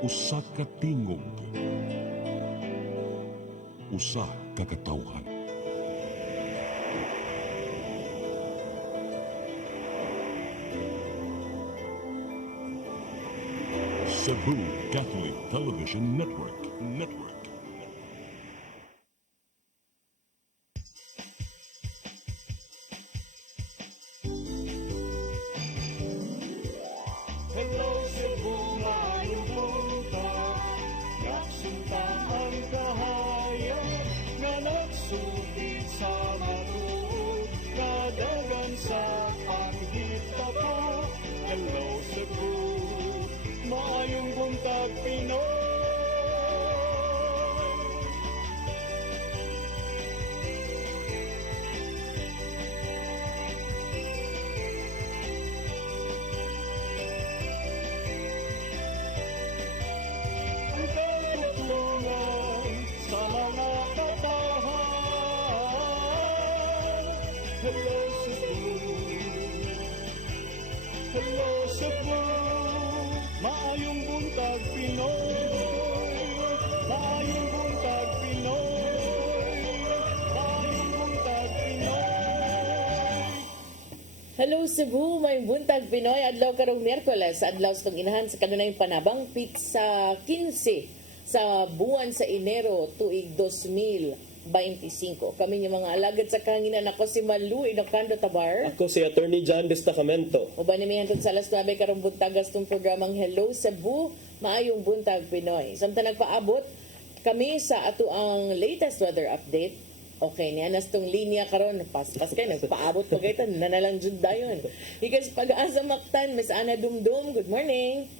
Usa ka tingog, usa ka katawhan. Cebu Catholic Television Network. Hello Cebu, maayong buntag. Nagsunta ang kahayag na nagsugid sa matuod. Kadagan sa panghita pa. Hello Cebu, maayong buntag Pinoy. Ang katutulungan sa mga katahan. Hello Cebu, hello Cebu, maayong buntag Pinoy, maayong buntag Pinoy, maayong buntag Pinoy. Hello Cebu, may buntag Pinoy, adlaw karong Miyerkules, adlaw sa inahan sa kanunay panabang pizza 15 sa buwan sa Enero tuig 2025. Kami yung mga alagad sa kanginan, ako si Malu Inocando Tabar. Ako si Attorney John Destacamento. Uban ni hantod sa alas 9 karong buntagas tong programang Hello Cebu, maayong buntag Pinoy. Samtang nagpaabot kami sa ato ang latest weather update. Okay, niya nas tong linya karon pas kay nagpaabot pa kay tan nanalang jud dayon. Ikas pag-asa Mactan, Miss Ana Dumdum. Good morning.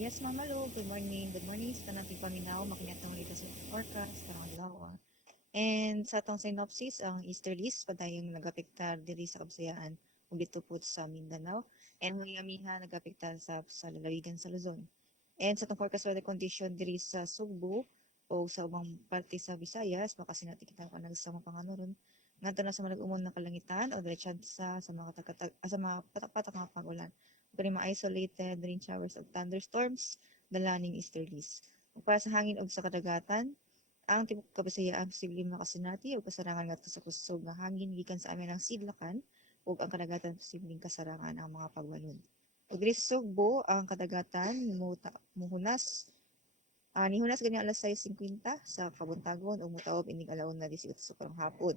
Yes, Mama Lu. Good morning. Good morning sa tanang paminaw. Makinatong latest forecast karong adlaw. And sa atong synopsis, ang easterlies padayong nagapektar diri sa Kabsayaan ug dito po sa Mindanao and mga amiha nagapektar sa lalawigan sa Luzon. And sa atong forecast weather condition diri sa Sugbo o sa ubang parte sa Visayas, makasinati kita pa nagsama panganuron ngadto na sa malag-umon na kalangitan o dire sa mga patak-patak mga pag-ulan. Kani ma-isolated rain showers of thunderstorms dalaning easterlies. Ug para sa hangin ug sa kadagatan, ang tibok Kabisayaan posibleng makasinati o kasarangan ngadto sa kusog nga hangin gikan sa amin ang sidlakan ug ang kadagatan posibleng kasarangan ang mga pagbalon. Ug diri sa Sugbo, ang kadagatan nihunas gani alas 6:50 sa kabuntagon ug motaob inig alauna na 18 sa karong hapon.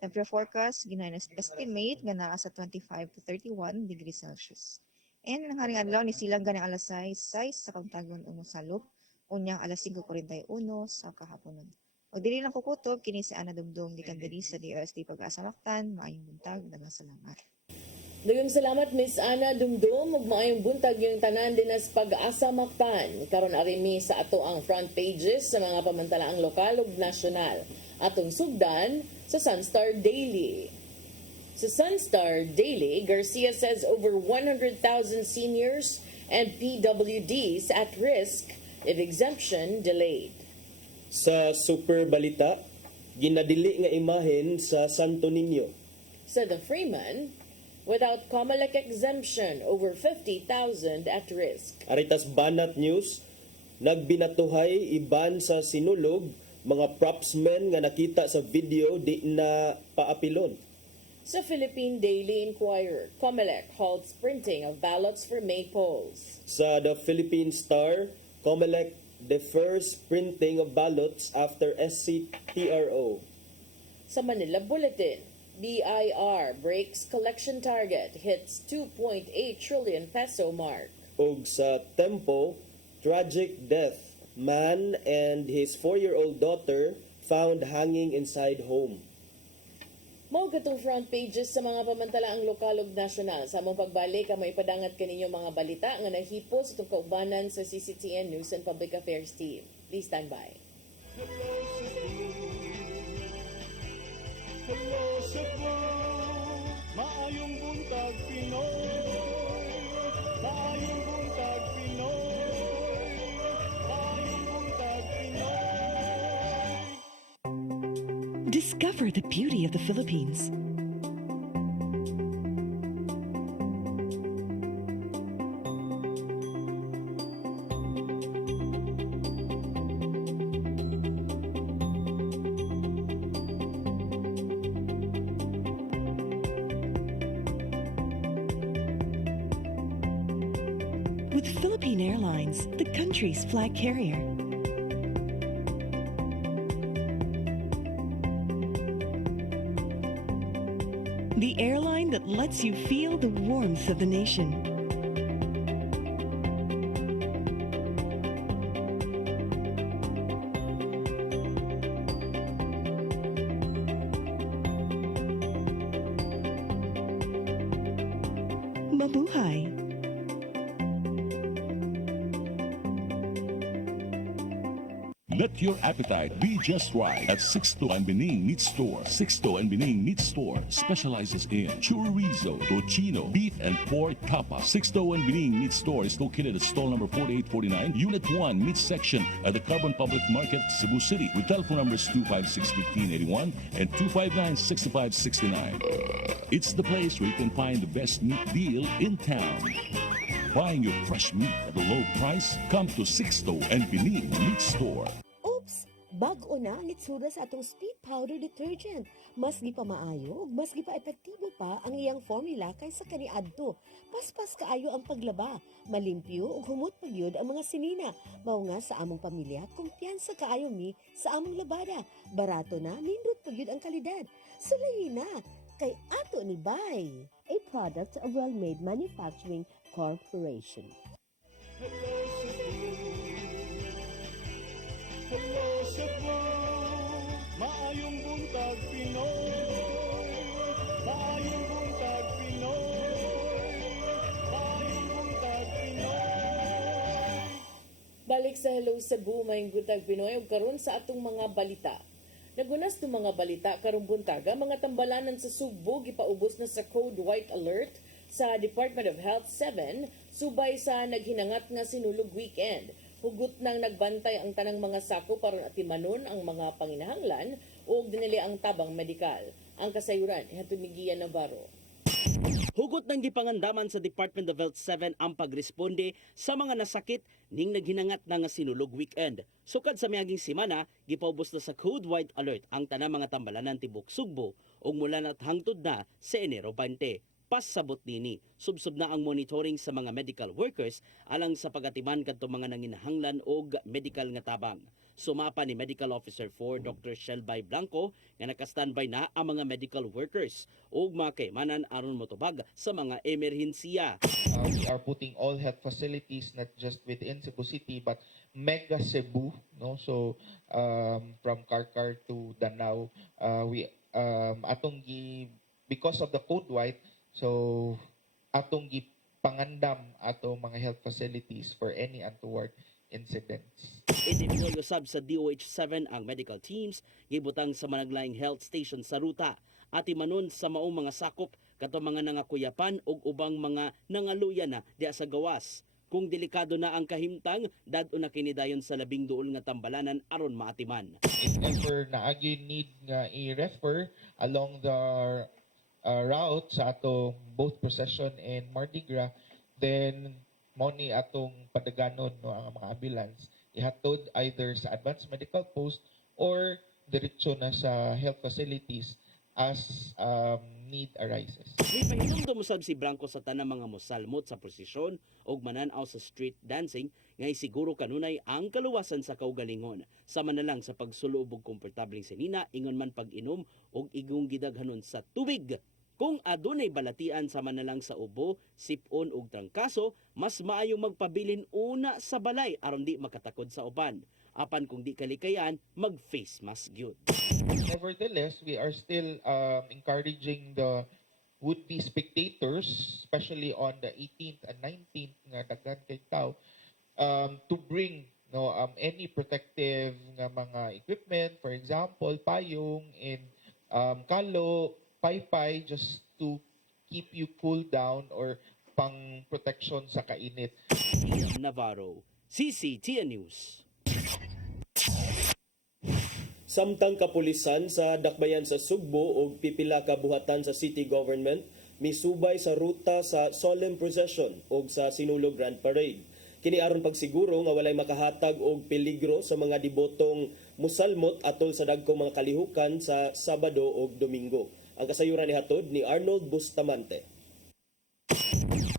Temperature forecast estimate nga naa sa 25 to 31 degrees Celsius. And ang haring adlaw ni silang gani alas 6 sa kabuntagon ug mosalop unyang alas 5:41 sa kahaponon. O dili lang kukutob kini si Ana Dumdum gikan diri sa DOST Pag-asa Mactan. Maayong buntag, daghang salamat. Daghang salamat Miss Ana Dumdum ug maayong buntag yung tanan dinas Pag-asa Mactan. Karon arimi sa ato ang front pages sa mga pamantalaang lokal ug nasyonal. Atong sugdan sa Sunstar Daily. Sa Sunstar Daily, Garcia says over 100,000 seniors and PWDs at risk if exemption delayed. Sa Super Balita, ginadili nga imahen sa Santo Niño. Sa The Freeman, without COMELEC exemption, over 50,000 at risk. Aritas Banat News, nagbinatuhay iban sa Sinulog, mga propsmen nga nakita sa video di na paapilon. Sa Philippine Daily Inquirer, COMELEC halts printing of ballots for May polls. Sa The Philippine Star, COMELEC defers printing of ballots after SCTRO. Sa Manila Bulletin, BIR breaks collection target, hits 2.8 trillion peso mark. Ug sa Tempo, tragic death. Man and his 4-year-old daughter found hanging inside home. Mao katong front pages sa mga pamantalaang lokal ug nasyonal. Sa among pagbalik, may ipadangat kaninyo mga balita nga nahipo sa itong kaubanan sa CCTN News and Public Affairs team. Please stand by. Hello Cebu, maayong buntag Pinoy, maayong buntag Pinoy, maayong buntag Pinoy. Discover the beauty of the Philippines. with Philippine Airlines, the country's flag carrier. The airline that lets you feel the warmth of the nation. Mabuhay! Let your appetite be just right at Sixto and Bening Meat Store. Sixto and Bening Meat Store specializes in chorizo, tocino, beef and pork tapa. Sixto and Bening Meat Store is located at stall number 4849, Unit 1, Meat Section at the Carbon Public Market, Cebu City, with telephone numbers 256-1581 and 259-6569. It's the place where you can find the best meat deal in town. Buying your fresh meat at a low price? Come to Sixto and Bening Meat Store. Oops! Bag-o na ang itsura sa atong speed powder detergent. Mas gi pa maayo, ug mas gi pa epektibo pa ang iyang formula kaysa kaniadto. Paspas kaayo ang paglaba, malimpyo ug humot pagyud ang mga sinina. Mao nga sa among pamilya, kumpiyansa kaayo mi sa among labada. Barato na, nindot pagyud ang kalidad. Sulayi na, kay ato ni Bay, a product of Well-Made Manufacturing Corporation. Hello Cebu, maayong buntag Pinoy. Maayong buntag Pinoy. Maayong buntag Pinoy. Balik sa Hello Cebu, may gutag Pinoy ug karon sa atong mga balita. Nagunas ng mga balita karong buntaga, mga tambalanan sa Sugbo gipaubos na sa Code White Alert sa Department of Health 7 subay sa naghinangat nga sinulog weekend. Hugot nang nagbantay ang tanang mga sako para atimanon ang mga panginahanglan o dinili ang tabang medikal. Ang kasayuran, ihatod ni Gian Navarro. Hugot ng gipangandaman sa Department of Health 7 ang pagresponde sa mga nasakit ning naghinangat na nga sinulog weekend. Sukad sa miaging semana, gipaubos na sa Code White Alert ang tanang mga tambalanan tibok Sugbo ug mula na hangtod na sa Enero 20. Pasabot nini, subsub na ang monitoring sa mga medical workers alang sa pagatiman kadto mga nanginahanglan og medical nga tabang. Sumapa ni Medical Officer 4 Dr. Shelby Blanco nga naka-standby na ang mga medical workers ug mga kaymanan aron motubag sa mga emerhensiya. We are putting all health facilities not just within Cebu City but mega Cebu, no? So from Karkar to Danao, we atong because of the Code White, so atong pangandam ato mga health facilities for any untoward incidents. Individual usab sa DOH-7 ang medical teams gibutang sa managlaing health station sa ruta at imanon sa maong mga sakop kato mga nangakuyapan ug ubang mga nangaluya na diya sa gawas. Kung delikado na ang kahimtang, dadto na kini dayon sa labing duol nga tambalanan aron maatiman. If ever na agi need nga i-refer along the route sa ato both procession and Mardi Gras, then money atong padaganon no ang mga ambulance ihatod either sa advanced medical post or diretso na sa health facilities as need arises. May pahinumdum usab si Blanco sa tanang mga mosalmot sa prosesyon ug mananaw sa street dancing ngay siguro kanunay ang kaluwasan sa kaugalingon. Sama na lang sa pagsulub og komportableng sinina ingon man pag-inom ug igong gidaghanon sa tubig. Kung adunay balatian sama na lang sa ubo, sipon ug trangkaso, mas maayo magpabilin una sa balay aron di makatakod sa uban. Apan kung di kalikayan, mag-face mask gyud. Nevertheless, we are still encouraging the would-be spectators, especially on the 18th and 19th nga daghan kay tao, to bring any protective nga mga equipment, for example, payong and kalo, paypay, just to keep you cool down or pang protection sa kainit. Ian Navarro, CCTN News. Samtang kapulisan sa dakbayan sa Sugbo ug pipila ka buhatan sa city government misubay sa ruta sa solemn procession ug sa Sinulog Grand Parade. Kini aron pagsiguro nga walay makahatag og peligro sa mga dibotong musalmot atol sa dagkong mga kalihukan sa Sabado ug Domingo. Ang kasayuran ni hatod ni Arnold Bustamante.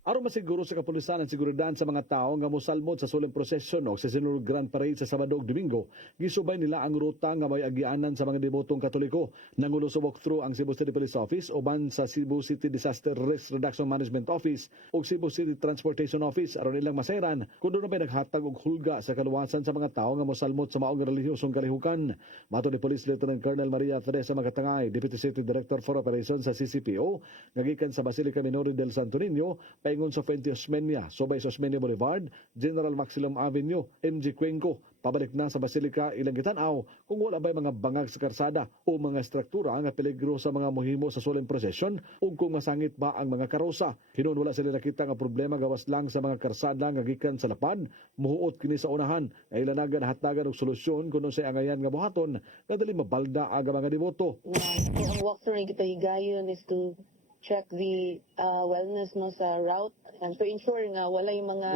Aron masiguro sa kapulisan ang seguridad sa mga tao nga mosalmod sa solemn procession o sa Sinulog Grand Parade sa Sabado ug Domingo, gisubay nila ang ruta nga may agianan sa mga debotong Katoliko. Nangulo sa walkthrough ang Cebu City Police Office uban sa Cebu City Disaster Risk Reduction Management Office ug Cebu City Transportation Office aron ilang masayran kung doon na may naghatag og hulga sa kaluwasan sa mga tao nga mosalmod sa maong relihiyosong kalihukan. Mato ni Police Lieutenant Colonel Maria Teresa Magatangay, Deputy City Director for Operations sa CCPO, nga gikan sa Basilica Minori del Santo Niño, paingon sa Fuente Osmeña, subay sa Osmeña Boulevard, General Maximum Avenue, MG Cuenco, pabalik na sa Basilica ilang gitanaw kung wala ba'y mga bangag sa karsada o mga struktura nga peligro sa mga mohimo sa solemn procession o kung masangit ba ang mga karosa. Hinon wala sila nakita nga problema gawas lang sa mga karsada nga gikan sa lapad, muhuot kini sa unahan ay ilanagan hatagan og solusyon kuno sa angayan nga buhaton nga dali mabalda aga mga deboto. Ang walkthrough na kita higayon is to check the wellness no sa route and to ensure nga wala yung mga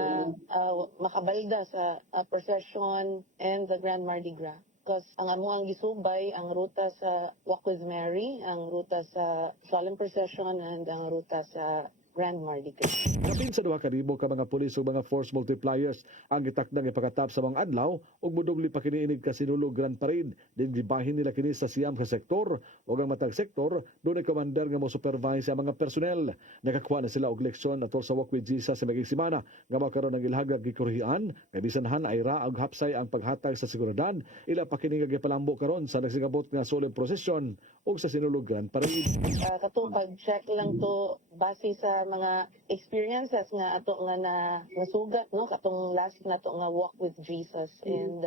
makabalda sa procession and the Grand Mardi Gras. Because ang amuang gisubay, ang ruta sa Walk with Mary, ang ruta sa Solemn Procession, and ang ruta sa Grand Mardi Gras. Kapin sa 2,000 ka mga pulis o mga force multipliers ang gitakdang ipakatap sa mga adlaw ug mudugli pa kiniinig ka Sinulog Grand Parade din gibahin nila kini sa siyam ka sektor ug ang matag sektor doon ay commander nga mo supervise ang mga personnel. Nakakuha na sila og leksyon atol sa Walk with Jesus sa maging semana nga makaroon ng ilhagag gikurhian kay bisanhan ay ra og hapsay ang paghatag sa seguridad ila pa kini nga gipalambo karon sa nagsingabot nga solemn procession ug sa Sinulog Grand Parade. Kato pag-check lang to base sa mga experiences nga ato nga na nasugat no katong last na to nga Walk with Jesus, and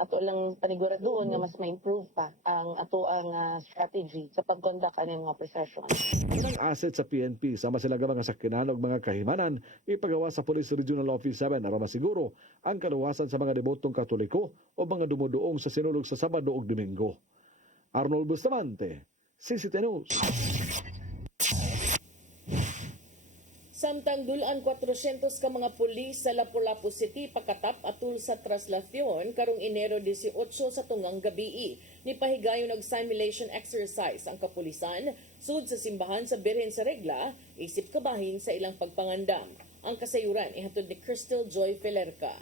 ato lang paniguraduon nga mas ma-improve pa ang ato ang strategy sa pag-conduct aning mga procession. Ang asset sa PNP sama sila mga sakyanan ug mga kahimanan ipagawa sa Police Regional Office 7 aron masiguro ang kaluwasan sa mga debotong Katoliko o mga dumuduong sa sinulog sa Sabado ug Domingo. Arnold Bustamante, CCT News. Samtang dulaan 400 ka mga pulis sa Lapu-Lapu City pakatap atul sa traslasyon karong Enero 18 sa tungang gabii. Ni pahigayon og simulation exercise ang kapulisan sud sa simbahan sa Birhen sa Regla isip kabahin sa ilang pagpangandam. Ang kasayuran ihatod ni Crystal Joy Felerca.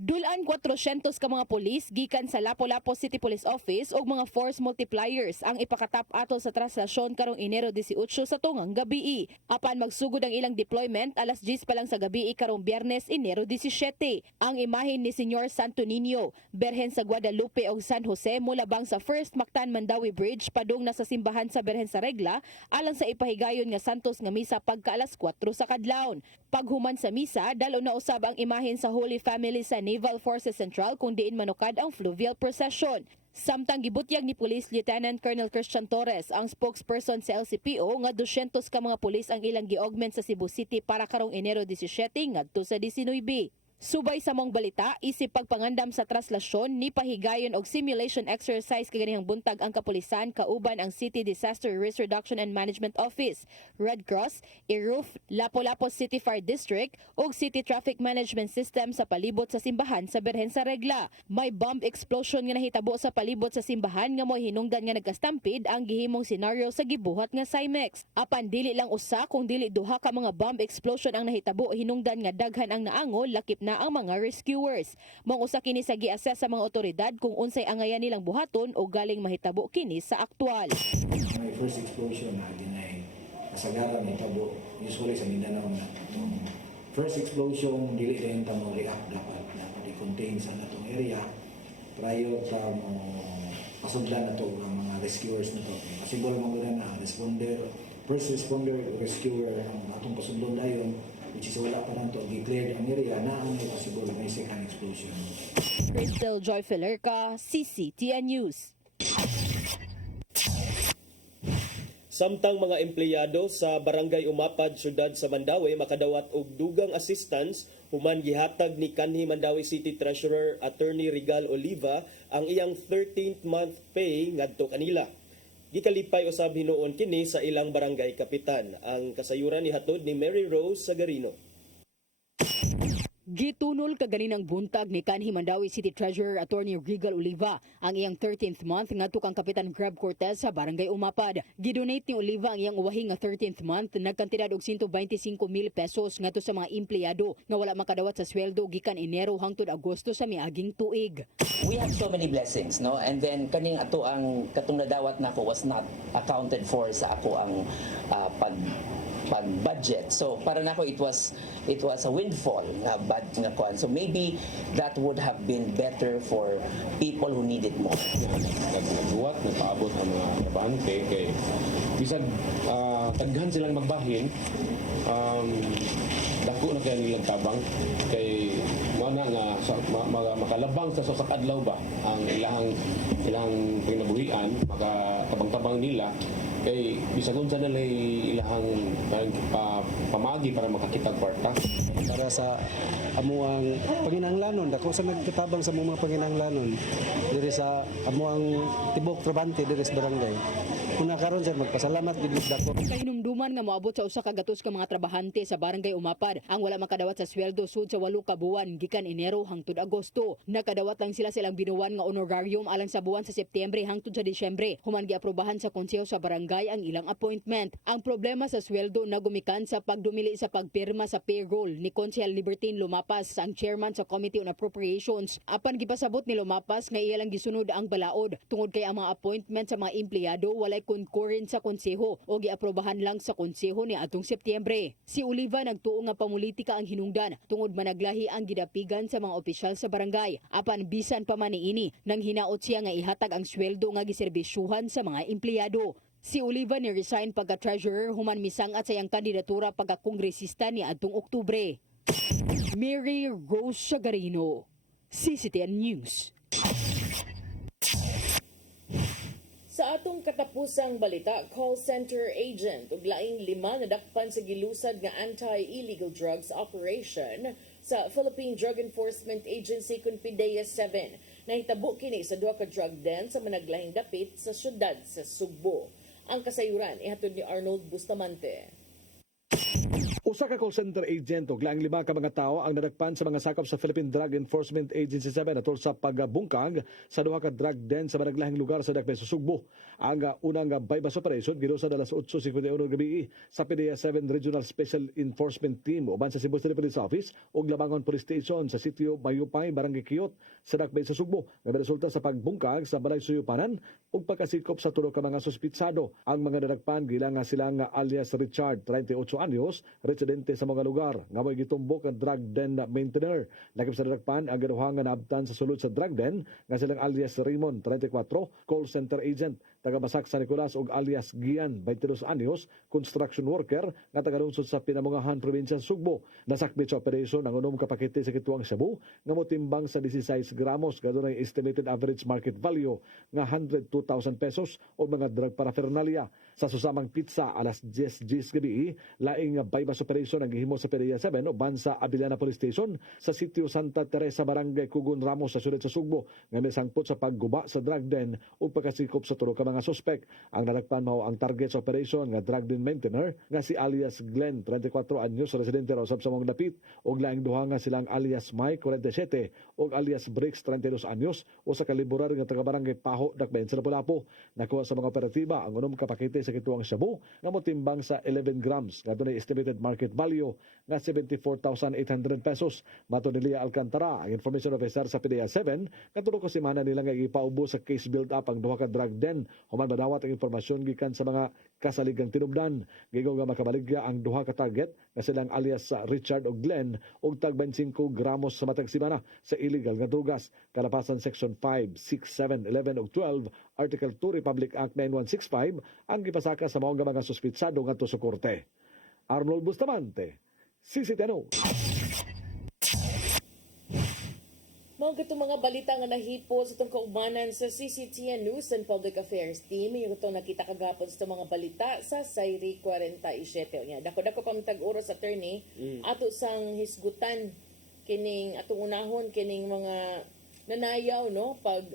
Dulan 400 ka mga pulis gikan sa Lapu-Lapu City Police Office ug mga force multipliers ang ipakatap ato sa traslasyon karong Enero 18 sa tungang gabii. Apan magsugod ang ilang deployment alas 10 pa lang sa gabii karong Biyernes Enero 17. Ang imahen ni Senyor Santo Niño, Birhen sa Guadalupe ug San Jose mulabang sa First Mactan Mandawi Bridge padung na sa simbahan sa Birhen sa Regla alang sa ipahigayon nga santos nga misa pagka alas 4 sa kadlawon. Paghuman sa misa, dalo na usab ang imahen sa Holy Family sa Naval Forces Central kung diin manukad ang fluvial procession. Samtang gibutyag ni Police Lieutenant Colonel Christian Torres, ang spokesperson sa LCPO, nga 200 ka mga pulis ang ilang gi-augment sa Cebu City para karong Enero 17 ngadto sa 19. Subay sa mong balita, isip pagpangandam sa traslasyon ni pahigayon og simulation exercise kaganihang buntag ang kapulisan kauban ang City Disaster Risk Reduction and Management Office, Red Cross, IRUF, Lapu-Lapu City Fire District ug City Traffic Management System sa palibot sa simbahan sa Birhen sa Regla. May bomb explosion nga nahitabo sa palibot sa simbahan nga mo'y hinungdan nga nagkastampid ang gihimong senaryo sa gibuhat nga CIMEX. Apan dili lang usa kung dili duha ka mga bomb explosion ang nahitabo hinungdan nga daghan ang naangol lakip na ang mga rescuers. Mong usa kini sa gi-assess sa mga otoridad kung unsay angayan nilang buhaton o galing mahitabo kini sa aktual. May first explosion na dinay kasagaran ng tabo usually sa Mindanao na first explosion dili rin ta mo react dapat i-contain sa natong area prior ta mo pasudlan nato ang mga rescuers nato. Possible mo na responder, first responder, rescuer ang atong pasudlon dayon which is wala pa nanto declared ang area na ang may possible may second explosion. Crystal Joy Felerca, CCTN News. Samtang mga empleyado sa Barangay Umapad, Syudad sa Mandawi makadawat og dugang assistance human gihatag ni kanhi Mandawi City Treasurer Attorney Regal Oliva ang iyang 13th month pay ngadto kanila. Gikalipay usab hinuon kini sa ilang barangay kapitan. Ang kasayuran ni hatod ni Mary Rose Sagarino. Gitunol kaganinang buntag ni kanhi Mandawi City Treasurer Attorney Regal Oliva ang iyang 13th month ngadto kang Kapitan Grab Cortez sa Barangay Umapad. Gidonate ni Oliva ang iyang uwahi nga 13th month nagkantidad og 125,000 pesos ngadto sa mga empleyado nga wala makadawat sa sweldo gikan Enero hangtod Agosto sa miaging tuig. We have so many blessings, no? And then kaning ato ang katong nadawat nako was not accounted for sa ako ang pag-budget. So para nako it was a windfall nga bad nga kuan. So maybe that would have been better for people who need it more. Nagbuwat, nagpaabot ang mga trabahante kay bisag taghan silang magbahin, dako na kaya nilang tabang kay mana nga makalabang sa susak adlaw ba ang ilang pinabuhian, makatabang-tabang nila kay bisag unsa na lay ilahang pamagi para makakitag kwarta para sa amuang panginahanglanon dako sa nagkatabang sa mga panginahanglanon diri sa amuang tibok trabante diri sa barangay. Una karon sir magpasalamat gid dako. Kahinumduman nga moabot sa usa ka gatos ka mga trabahante sa Barangay Umapad ang wala makadawat sa sweldo sud sa 8 ka buwan gikan Enero hangtod Agosto. Nakadawat lang sila silang binuwan nga honorarium alang sa buwan sa Setyembre hangtod sa Disyembre. Human giaprobahan sa konseho sa barangay ang ilang appointment. Ang problema sa sweldo na gumikan sa pagdumili sa pagpirma sa payroll ni Konsehal Libertine Lumapas, ang chairman sa Committee on Appropriations. Apan gipasabot ni Lumapas nga iya lang gisunod ang balaod tungod kay ang mga appointment sa mga empleyado walay concurrent sa konseho o giaprobahan lang sa konseho ni atong Setyembre. Si Oliva nagtuo nga pamulitika ang hinungdan tungod managlahi ang gidapigan sa mga opisyal sa barangay. Apan bisan pa man niini nang hinaot siya nga ihatag ang sweldo nga giserbisyuhan sa mga empleyado. Si Oliva ni resign pagka-treasurer human misangat sa iyang kandidatura pagka-kongresista ni adtong Oktubre. Mary Rose Sagarino, CCTN News. Sa atong katapusang balita, call center agent ug laing 5 nadakpan sa gilusad nga anti-illegal drugs operation sa Philippine Drug Enforcement Agency kun PDEA 7. Nahitabo kini sa duha ka drug den sa managlahing dapit sa syudad sa Sugbo. Ang kasayuran ihatod ni Arnold Bustamante. Usa ka call center agent ug laing 5 ka mga tawo ang nadakpan sa mga sakop sa Philippine Drug Enforcement Agency 7 atol sa pagbungkag sa duha ka drug den sa managlahing lugar sa Dakbayan sa Sugbo. Ang unang bypass operation gilusad alas 8:51 gabi sa PDEA 7 Regional Special Enforcement Team uban sa Cebu City Police Office ug Labangon Police Station sa sitio Mayupay, Barangay Kiyot sa Dakbayan sa Sugbo. Nga resulta sa pagbungkag sa balay suyupanan ug pagkasikop sa tulo ka mga suspitsado. Ang mga nadakpan gilang silang alias Richard, 38 anyos, residente sa mga lugar nga may gitumbok ang drug den maintainer. Lakip sa nadakpan ang ginuhang nga naabtan sa sulod sa drug den nga silang alias Raymond, 34, call center agent, taga-Basak San Nicolas ug alias Gian, 22 anyos, construction worker nga taga-lungsod sa Pinamungahan, probinsya sa Sugbo. Nasakbit sa operation ang unom ka pakete sa kituang Cebu nga motimbang sa 16 gramos kadunay estimated average market value nga 102,000 pesos o mga drug paraphernalia. Sa susamang pizza alas 10 gabi, laing bypass operation ang gihimo sa PDEA 7 uban sa Abiliana Police Station sa sitio Santa Teresa, Barangay Cugun Ramos sa syudad sa Sugbo nga may sangpot sa pagguba sa drug den o pagkasikop sa tulo ka mga suspek. Ang nadakpan mao ang target sa operation nga drug den maintainer nga si alias Glenn, 34 anyos, residente raw sa mong dapit ug laing duha nga silang alias Mike, 47 ug alias Briggs, 32 anyos o sa kaliburar nga taga Barangay Paho, Dakbayan sa Lapu-Lapu. Nakuha sa mga operatiba ang unom ka pakete sa kituang Cebu nga motimbang sa 11 grams nga dunay estimated market value nga 74,800 pesos. Mato ni Lia Alcantara, ang information officer sa PDEA 7, katulo ko semana nila nga ipaubo sa case build up ang duha ka drug den human madawat ang impormasyon gikan sa mga kasaligang tinubdan. Gigo nga makabaligya ang duha ka target nga silang alias Richard o Glenn og tag 25 gramos sa matag semana sa illegal nga drugas. Kalapasan Section 5, 6, 7, 11 ug 12 Article 2 Republic Act 9165 ang gipasaka sa maong mga suspitsado ngadto sa korte. Arnold Bustamante, CCTN. Mga katong mga balita nga nahipo sa itong kaubanan sa CCTN News and Public Affairs Team. Yung itong nakita kagapon sa mga balita sa Sayri 47. Dako-dako pamtag oras, attorney, ato sang hisgutan kining atong unahon kining mga nanayaw no pag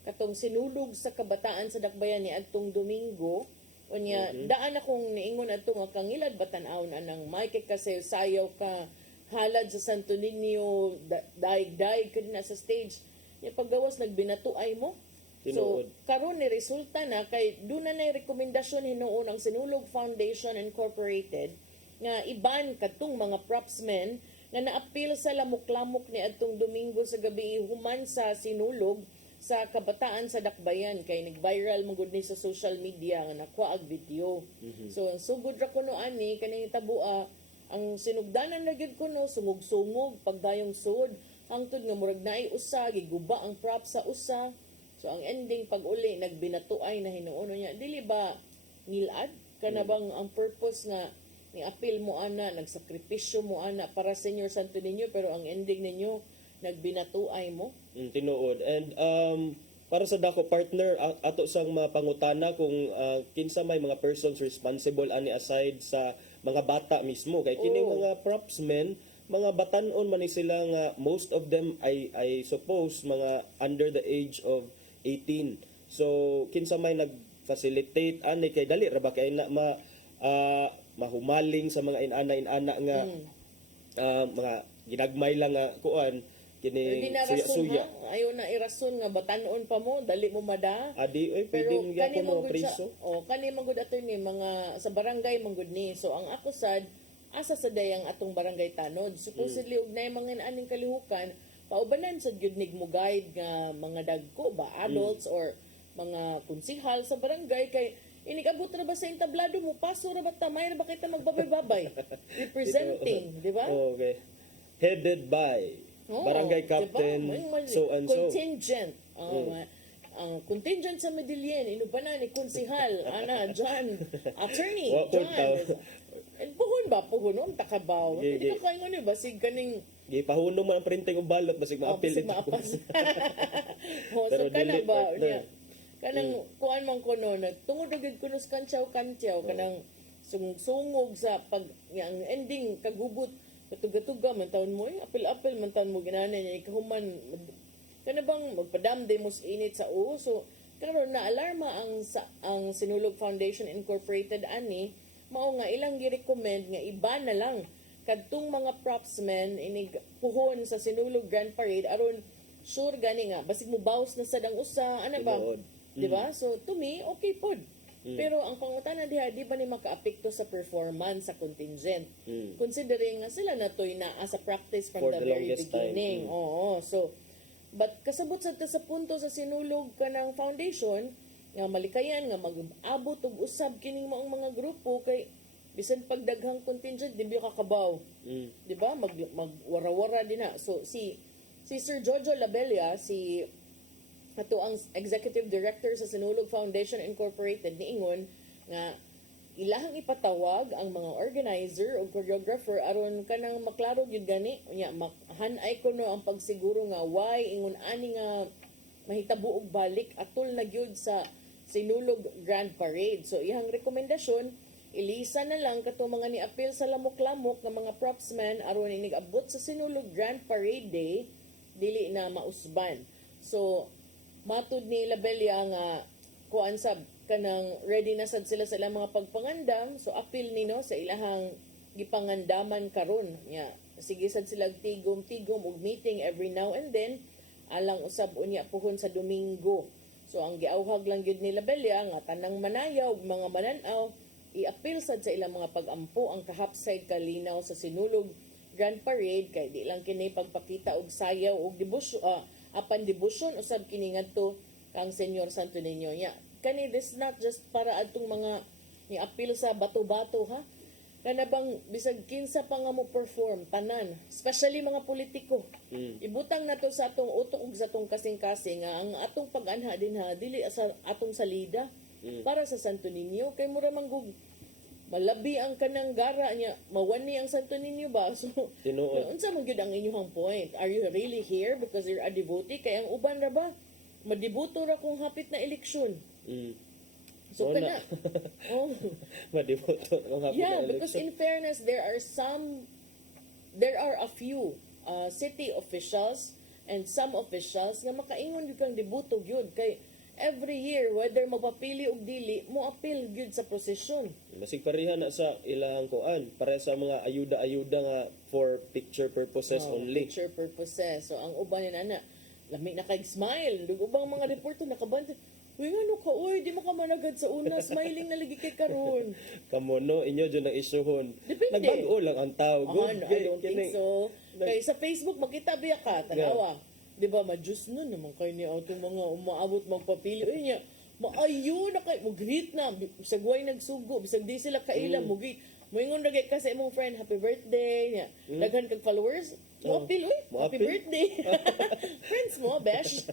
katong sinulog sa kabataan sa Dakbayan ni adtong Domingo. Unya daan akong niingon adto nga kangilad batan-aw na nang may kay sayaw ka halad sa Santo Niño, daig-daig ka na sa stage. Yung paggawas nagbinatuay mo. So, Tinuod. karon ni resulta na kay doon na rekomendasyon hinuon ang Sinulog Foundation Incorporated nga iban kadtong mga propsmen nga naapil sa lamok-lamok ni adtong Domingo sa gabi human sa Sinulog sa kabataan sa Dakbayan kay nag-viral man gud ni sa social media nga nakuha ang video. So ang sugod ra kuno ani kaning tabua ang sinugdanan na gyud kuno sungog-sungog pagdayong sud hangtod nga murag naay usa giguba ang prop sa usa. So ang ending pag uli nagbinatuay na hinuon niya dili ba ngilad kana bang ang purpose nga ni apil mo ana nagsakripisyo mo ana para sa Senyor Santo Niño pero ang ending ninyo nagbinatuay mo. Tinuod. And para sa dako partner ato sang mapangutana kung kinsa may mga persons responsible ani aside sa mga bata mismo kay kini mga propsmen mga batan-on man ni sila nga most of them I suppose mga under the age of 18. So kinsa may nag-facilitate ani kay dali ra ba kay na mahumaling sa mga inana nga mga ginagmay lang nga kuan kini suya-suya. Ayaw na irason nga batanon pa mo, dali mo mada. Adi oy Pero pwedeng kani gyapon mo manggod preso. kani manggod attorney mga sa barangay manggod ni. So ang ako sad asa sa dayang atong barangay tanod. Supposedly og nay mga aning kalihukan, paubanan sad gyud nig mo guide nga mga dagko ba adults or mga konsihal sa barangay kay inigabot ra ba sa entablado mo paso ra ba tamay ra ba kita magbabay-babay representing, di ba? Okay. Headed by barangay captain so and so. Contingent. Ang contingent sa Medellin, inubanan ni konsihal, ana, John, attorney, John. And puhon ba? Puhon, takabaw. Hindi ka kayo nga basig kaning gipahuno man ang printing og balot basig maapil basig maapas. So kana ba? Kanang kuan man kuno, tungod agad kuno sa kantyaw-kantyaw, kanang sungog sa pag, ang ending kagubot, katuga-tuga man taon mo, apil-apil man taon mo, ginana niya, ikahuman, kana bang magpadamde mo sa init sa so karon na alarma ang Sinulog Foundation Incorporated ani mao nga ilang gi-recommend nga iba na lang kadtong mga propsmen inig puhon sa Sinulog Grand Parade aron sure gani nga basig mo bawas na sad ang usa ana ba di ba? So to me okay pod. Pero ang pangutana diha di ba ni makaapekto sa performance sa contingent considering nga sila natoy na as a practice from the very beginning. Oo. So but kasabot sa punto sa Sinulog kanang foundation nga malikayan nga mag-abot og usab kining maong mga grupo kay bisan pagdaghang contingent di ba kakabaw. Di ba? Magwara-wara din na. So si Sir Jojo Labella si ato ang executive director sa Sinulog Foundation Incorporated niingon nga ilahang ipatawag ang mga organizer o choreographer aron kanang maklaro gyud gani nya hanay kuno ang pagsiguro nga why ingon ani nga mahitabo og balik atol na gyud sa Sinulog Grand Parade. So ihang rekomendasyon ilisa na lang katong mga niapil sa lamok-lamok nga mga propsmen aron inig-abot sa Sinulog Grand Parade Day dili na mausban. So matud ni Labella nga kuan sab kanang ready na sad sila sa ilang mga pagpangandam so apil nino sa ilahang gipangandaman karon nya sige sad sila tigom-tigom og meeting every now and then alang usab unya puhon sa Domingo. So ang giawhag lang gyud ni Labella nga tanang manayaw ug mga mananaw i-apil sad sa ilang mga pag-ampo ang kahapsay kalinaw sa Sinulog Grand Parade kay di lang kini pagpakita og sayaw og apan debosyon usab kini ngadto kang Senyor Santo Niño nya kani this not just para adtong mga ni-apil sa bato-bato ha kana bang bisag kinsa pa nga mo perform tanan especially mga politiko ibutang nato sa atong utok ug sa atong kasing-kasing nga ang atong pag-anha din ha dili sa atong salida para sa Santo Niño kay mura manggug malabi ang kanang gara niya mawani ang Santo Niño ba so unsa man gyud ang inyong point are you really here because you're a devotee kay ang uban ra ba madiboto ra kung hapit na eleksyon. So kana madiboto kung hapit na eleksyon. Because in fairness there are a few city officials and some officials nga makaingon gyud kang deboto gyud kay every year, whether mapapili o dili, mo appeal gyud sa prosesyon. Masig pareha na sa ilang kuan para sa mga ayuda-ayuda nga for picture purposes only. Picture purposes. So, ang uban ni nana, lami na kag-smile. Ubang mga reporter nakabantay. Uy, ano ka, uy, di mo ka managad sa una. Smiling na lagi kay karon. Kamo no, inyo dyan ang isyuhon. Depende. Nagbago lang ang tao. Good, I don't think so. Kaya sa Facebook, makita biya ka, tanawa. Di ba, ma-juice nun naman kayo niya itong mga umaabot magpapili. Uy niya, maayo na kayo, mag-greet na. Bisag way nagsugo, bisag di sila kaila, mag-greet. Moingon na kayo kasi mong friend, happy birthday niya. Daghan kag followers, mo appeal, uy, happy birthday. Friends mo, besh.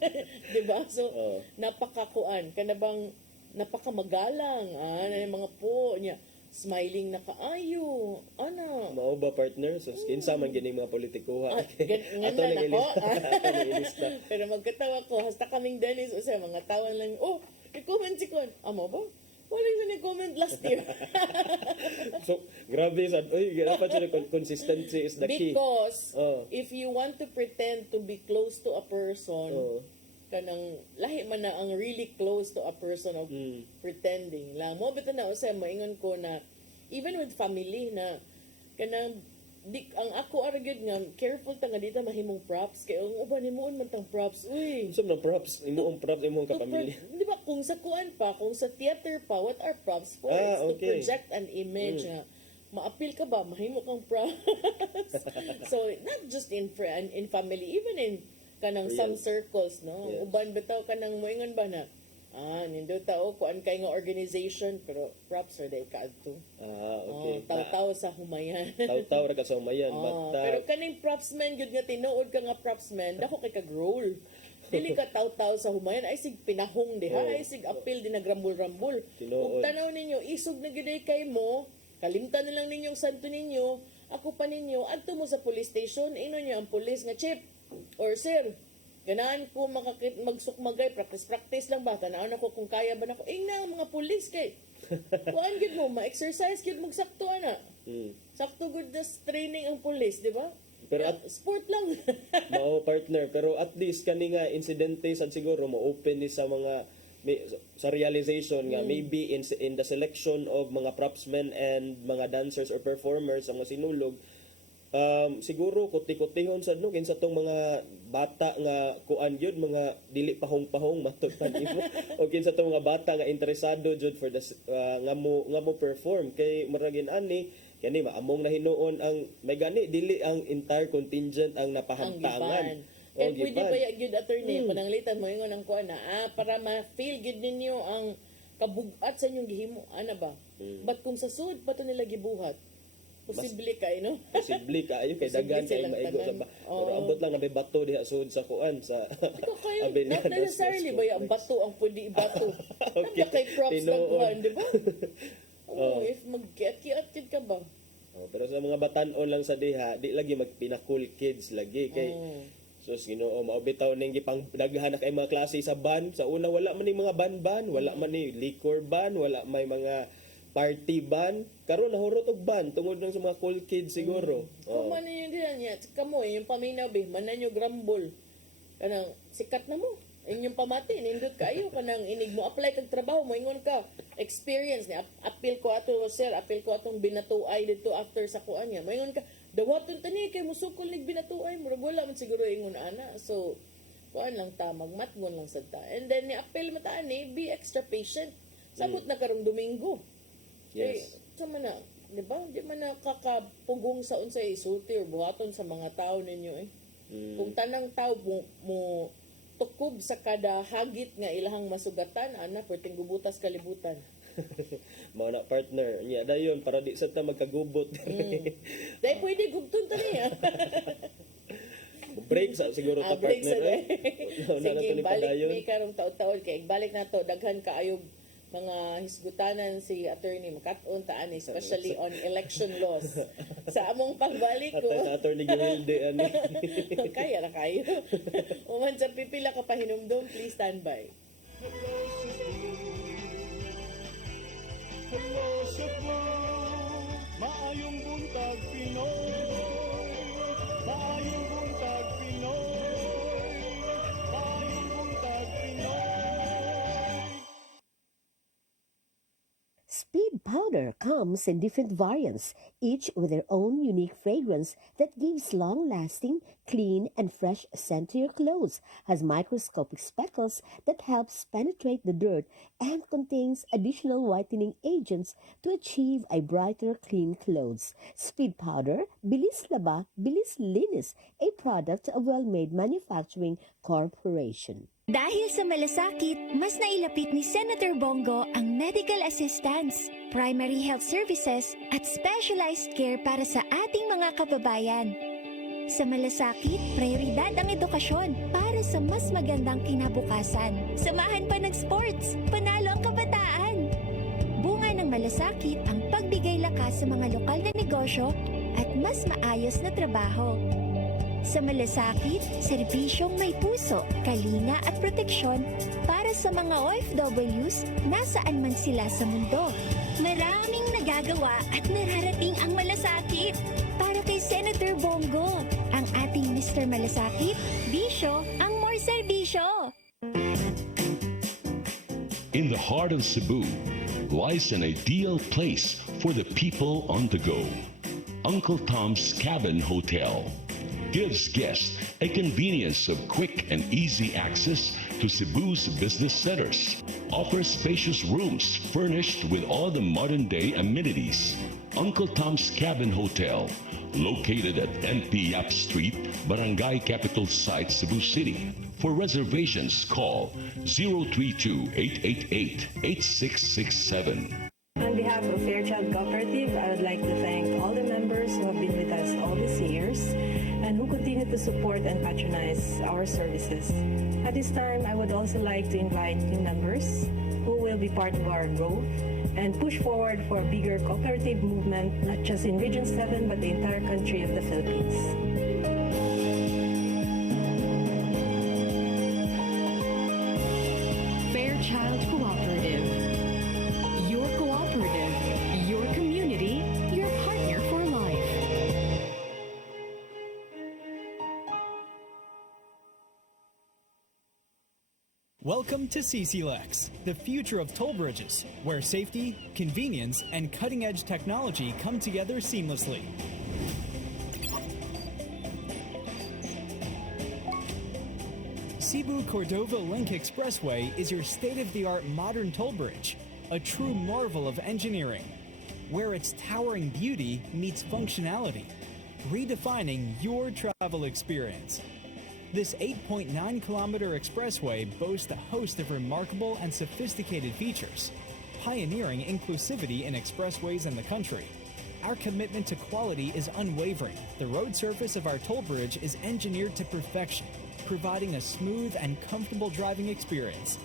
Di ba? So, napakakuan, kanabang napakamagalang, na yung mga po niya. Smiling na kaayo. Ana. Mao ba partner? So, kinsa man gining mga politikuha. Ganyan na ako. Pero magkatawa ko, hasta kaming Dennis, o siya, mga tawan lang, oh, i-comment si Kon. Amo ba? Wala yung nag-comment last year. So, grabe sa, dapat siya consistency is the key. Because, if you want to pretend to be close to a person, kanang lahi man na ang really close to a person of pretending lang. Mo bitaw na usay maingon ko na even with family na kanang ang ako aragid nga careful ta nga dito mahimong props kay ang uban himuon man tang props. Uy, so na props, imong kapamilya. Di ba kung sa kuan pa, kung sa theater pa, what are props for? It's to project an image nga maapil ka ba mahimo kang props. So not just in family, even in kanang some circles, no? Uban bitaw kanang moingon ba na nindo tao kuan kay nga organization pero props are they kadto. Okay. Taw-taw sa humayan. Taw-taw ra ka sa humayan. Pero kaning props man gyud nga tinuod ka nga props man, dako kay kag role. Dili ka taw-taw sa humayan ay sig pinahong diha, ay sig apil din nagrambol-rambol. Ug tanaw ninyo isog na gyud kay mo, kalimtan na lang ninyong santo ninyo, ako pa ninyo adto mo sa police station, ino niyo ang police nga chief or sir. Ganaan ko magsukmagay, practice lang ba? Tanaan ako kung kaya ba na ako. Na, mga pulis kay. Kuan gid mo, ma-exercise gid magsakto ana. Sakto good na training ang pulis, di ba? Pero sport lang. mao partner, pero at least kani nga insidente sad siguro mo open ni sa mga sa realization nga maybe in the selection of mga propsmen and mga dancers or performers sa mga sinulog siguro kuti-kutihon sad no kinsa tong mga bata nga kuan gyud mga dili pahong-pahong matud pa nimo o kinsa tong mga bata nga interesado jud for the nga mo perform kay muragin ani kani maamong na hinuon ang may gani dili ang entire contingent ang napahantangan. Kaya pwede ba gyud attorney pananglitan mo ingon ang kuan na para ma-feel gyud ninyo ang kabugat sa inyong gihimo ana ba? But kung sa sud pa to nila gibuhat posible kay no? Posible kaayo kay daghan kay maigo sa pero ambot lang na may bato diha sud sa kuan sa not necessarily ba yung bato ang pwede ibato. Okay. Kay props kagwan, di ba? If mag-get ka ba? Pero sa mga batan-on lang sa diha, di lagi magpina-cool kids lagi kay sus Ginoo mao bitaw ning gipang daghan na kay mga klase sa ban. Sa una wala man ning mga ban, wala man ni liquor ban, wala may mga party ban, karon nahurot og ban tungod lang sa mga cool kids siguro. Kung man yun din niya, kamo yung paminaw be, manan yung grambol. Kanang sikat na mo. Inyong pamati, nindot kayo kanang inig mo apply kag trabaho mo ingon ka experience ni appeal ko ato sir, appeal ko atong binatuay dito after sa kuan niya. Moingon ka dawaton tani kay musukol nig binatuay mo wala man siguro ingon ana. So kuan lang ta magmatgon lang sad ta. And then ni appeal mata ani be extra patient. Sabot na karong Domingo. Yes. Sama na, di ba? Di man nakakapugong sa unsay isulti or buhaton sa mga tao ninyo Kung tanang tao mo tukob sa kada hagit nga ilahang masugatan, ana, perting gubutas kalibutan. Mao na partner. Nya dayon para di sa ta magkagubot. Dahil pwede gugton ta niya. Break sa siguro ta partner. Sige, balik mi karong taon-taon kay balik na to daghan kaayo mga hisgutanan si attorney makaton ta ani especially on election laws sa among pagbalik ko attorney Gilde ani kaya na kayo uman sa pipila ka pahinumdom please stand by. Hello Cebu, maayong buntag Pinoy, maayong buntag Pinoy, maayong buntag Pinoy. powder comes in different variants, each with their own unique fragrance that gives long-lasting, clean, and fresh scent to your clothes, has microscopic speckles that helps penetrate the dirt, and contains additional whitening agents to achieve a brighter, clean clothes. Speed Powder, Bilis Laba, Bilis Linis, a product of Well-Made Manufacturing Corporation. Dahil sa malasakit, mas nailapit ni Senator Bongo ang medical assistance, primary health services at specialized care para sa ating mga kababayan. Sa malasakit, prioridad ang edukasyon para sa mas magandang kinabukasan. Samahan pa ng sports, panalo ang kabataan. Bunga ng malasakit ang pagbigay lakas sa mga lokal na negosyo at mas maayos na trabaho. Sa malasakit, serbisyong may puso, kalinga at proteksyon para sa mga OFWs nasaan man sila sa mundo. Maraming nagagawa at nararating ang malasakit. Para kay Senator Bongo, ang ating Mr. Malasakit, bisyo ang more serbisyo. In the heart of Cebu lies an ideal place for the people on the go. Uncle Tom's Cabin Hotel gives guests a convenience of quick and easy access to Cebu's business centers, offers spacious rooms furnished with all the modern-day amenities. Uncle Tom's Cabin Hotel, located at MP Yap Street, Barangay Capital Site, Cebu City. For reservations, call 032-888-8667. On behalf of Fairchild Cooperative, I would like to thank all the members who have been with us all these years and who continue to support and patronize our services. At this time, I would also like to invite new members who will be part of our growth and push forward for a bigger cooperative movement, not just in Region 7, but the entire country of the Philippines. Fairchild Cooperative. Your cooperative, your community, your partner for life. Welcome to CCLEX, the future of toll bridges, where safety, convenience, and cutting-edge technology come together seamlessly. Cebu Cordova Link Expressway is your state-of-the-art modern toll bridge, a true marvel of engineering, where its towering beauty meets functionality, redefining your travel experience. This 8.9-kilometer expressway boasts a host of remarkable and sophisticated features, pioneering inclusivity in expressways in the country. Our commitment to quality is unwavering. The road surface of our toll bridge is engineered to perfection, providing a smooth and comfortable driving experience.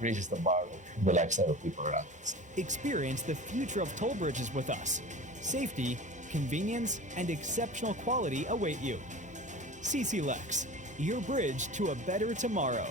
Raises the bar of the lifestyle of people around us. Experience the future of toll bridges with us. Safety, convenience, and exceptional quality await you. CCLEX, your bridge to a better tomorrow.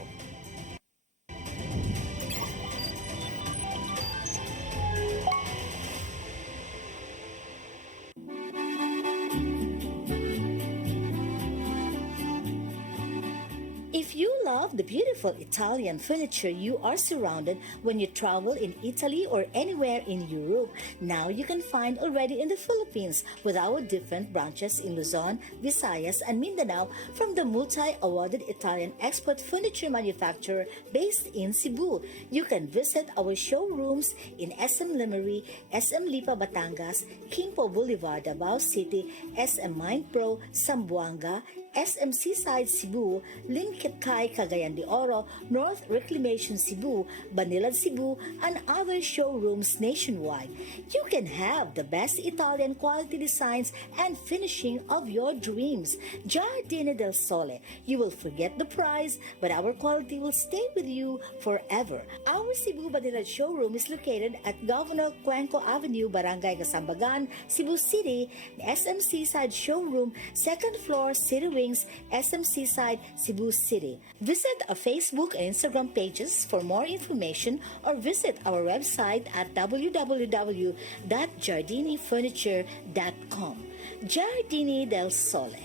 If you love the beautiful Italian furniture you are surrounded when you travel in Italy or anywhere in Europe, now you can find already in the Philippines with our different branches in Luzon, Visayas, and Mindanao from the multi-awarded Italian export furniture manufacturer based in Cebu. You can visit our showrooms in SM Limery, SM Lipa Batangas, Quimpo Boulevard, Davao City, SM Mindpro, Zamboanga, SM Seaside Cebu, Linkitcay, Cagayan de Oro, North Reclamation Cebu, Banilad Cebu, and other showrooms nationwide. You can have the best Italian quality designs and finishing of your dreams. Giardini del Sole. You will forget the price, but our quality will stay with you forever. Our Cebu Banilad showroom is located at Governor Cuenco Avenue, Barangay Gasambagan, Cebu City. The SM Seaside showroom, second floor, City Wing, SM Seaside, Cebu City. Visit our Facebook and Instagram pages for more information or visit our website at www.giardinifurniture.com. Giardini del Sole.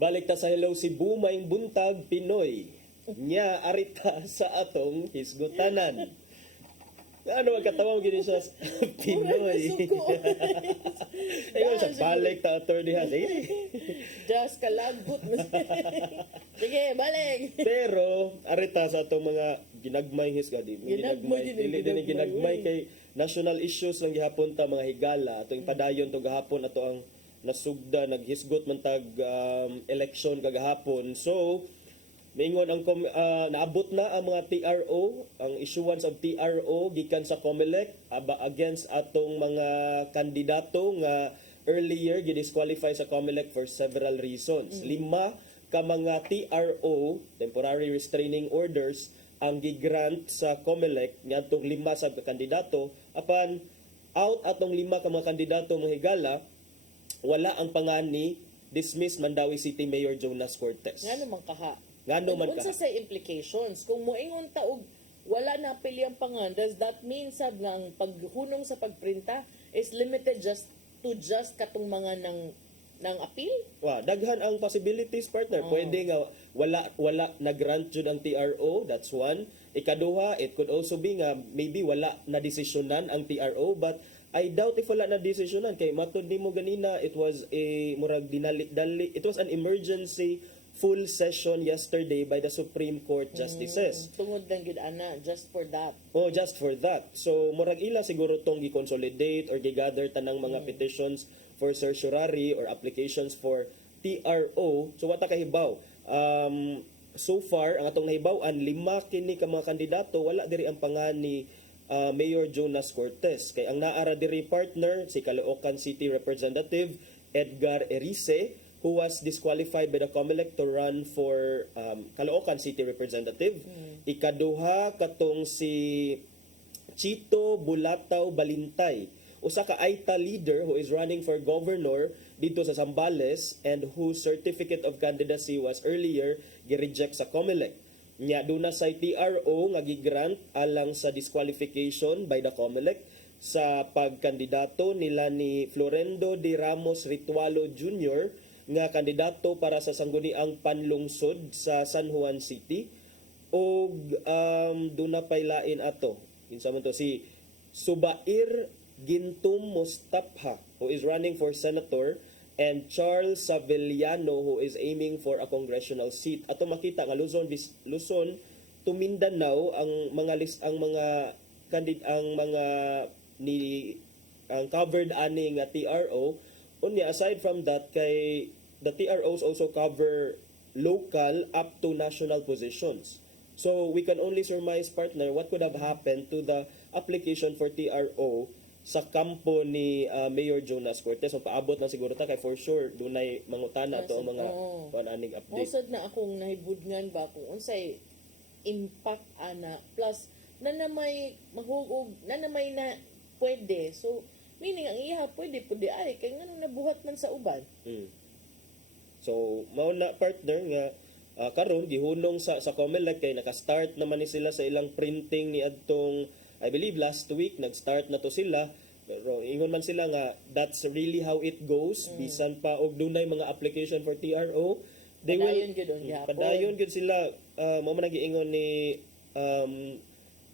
Balik ta sa Hello Cebu, maing buntag Pinoy. Nya arita sa atong hisgutanan. Ano magkatawag gini siya Pinoy. Ayun sa balik ta attorney ha. Sige. Just kalagot mo. Sige, balik. Pero arita sa atong mga ginagmay hisgadi. Dili ginagmay kay national issues lang gihapon ta mga higala atong padayon to gahapon ato ang nasugda naghisgot man tag election kagahapon. So mingon ang naabot na ang mga TRO, ang issuance of TRO gikan sa COMELEC against atong mga kandidato nga earlier gidisqualify sa COMELEC for several reasons. 5 ka mga TRO, temporary restraining orders, ang gigrant sa COMELEC niadtong 5 sa kandidato apan out atong 5 ka mga kandidato mga higala wala ang pangani dismiss Mandawi City Mayor Jonas Cortez. Nga naman kaha. Ngano man Unsa sa implications? Kung moingon ta og wala na pili ang pangan, does that mean sab nga ang paghunong sa pagprinta is limited just katong mga ng appeal? Daghan ang possibilities, partner. Pwede nga wala na grant jud ang TRO, that's one. Ikaduha, it could also be nga maybe wala na desisyonan ang TRO, but I doubt if wala na desisyonan kay matod nimo ganina it was a murag dinali it was an emergency full session yesterday by the Supreme Court Justices. Tungod lang gid ana just for that. Oh, just for that. So murag ila siguro tong gi-consolidate or gi-gather tanang mga petitions for certiorari or applications for TRO. So wata kahibaw. So far ang atong nahibaw-an 5 kini ka mga kandidato wala diri ang pangani Mayor Jonas Cortez. Kay ang naara diri partner si Caloocan City Representative Edgar Erice, who was disqualified by the COMELEC to run for Caloocan City Representative. Ikaduha katong si Chito Bulataw Balintay, usa ka AITA leader who is running for governor dito sa Zambales and whose certificate of candidacy was earlier gi-reject sa COMELEC. Nya duna sa TRO nga gi-grant alang sa disqualification by the COMELEC sa pagkandidato nila ni Florendo de Ramos Ritualo Jr. nga kandidato para sa sangguniang panlungsod sa San Juan City og duna pay lain ato kinsa man to si Subair Gintum Mustapha who is running for senator and Charles Savillano who is aiming for a congressional seat. Ato makita nga Luzon to Mindanao ang mga ang covered ani nga TRO. Unya aside from that kay the TROs also cover local up to national positions. So we can only surmise, partner, what could have happened to the application for TRO sa kampo ni Mayor Jonas Cortez. So paabot na siguro ta kay for sure dunay mangutana to ang mga pananing update. Mosad na akong nahibudngan ba kung unsay impact ana plus na may mahugog na may na pwede. So meaning ang iha pwede ay kay ngano nabuhat man sa uban. So mao na partner nga karon gihunong sa COMELEC kay naka-start naman ni sila sa ilang printing ni adtong I believe last week nag-start na to sila pero ingon man sila nga that's really how it goes bisan pa og dunay mga application for TRO they padayon gyud sila mao man nagiingon ni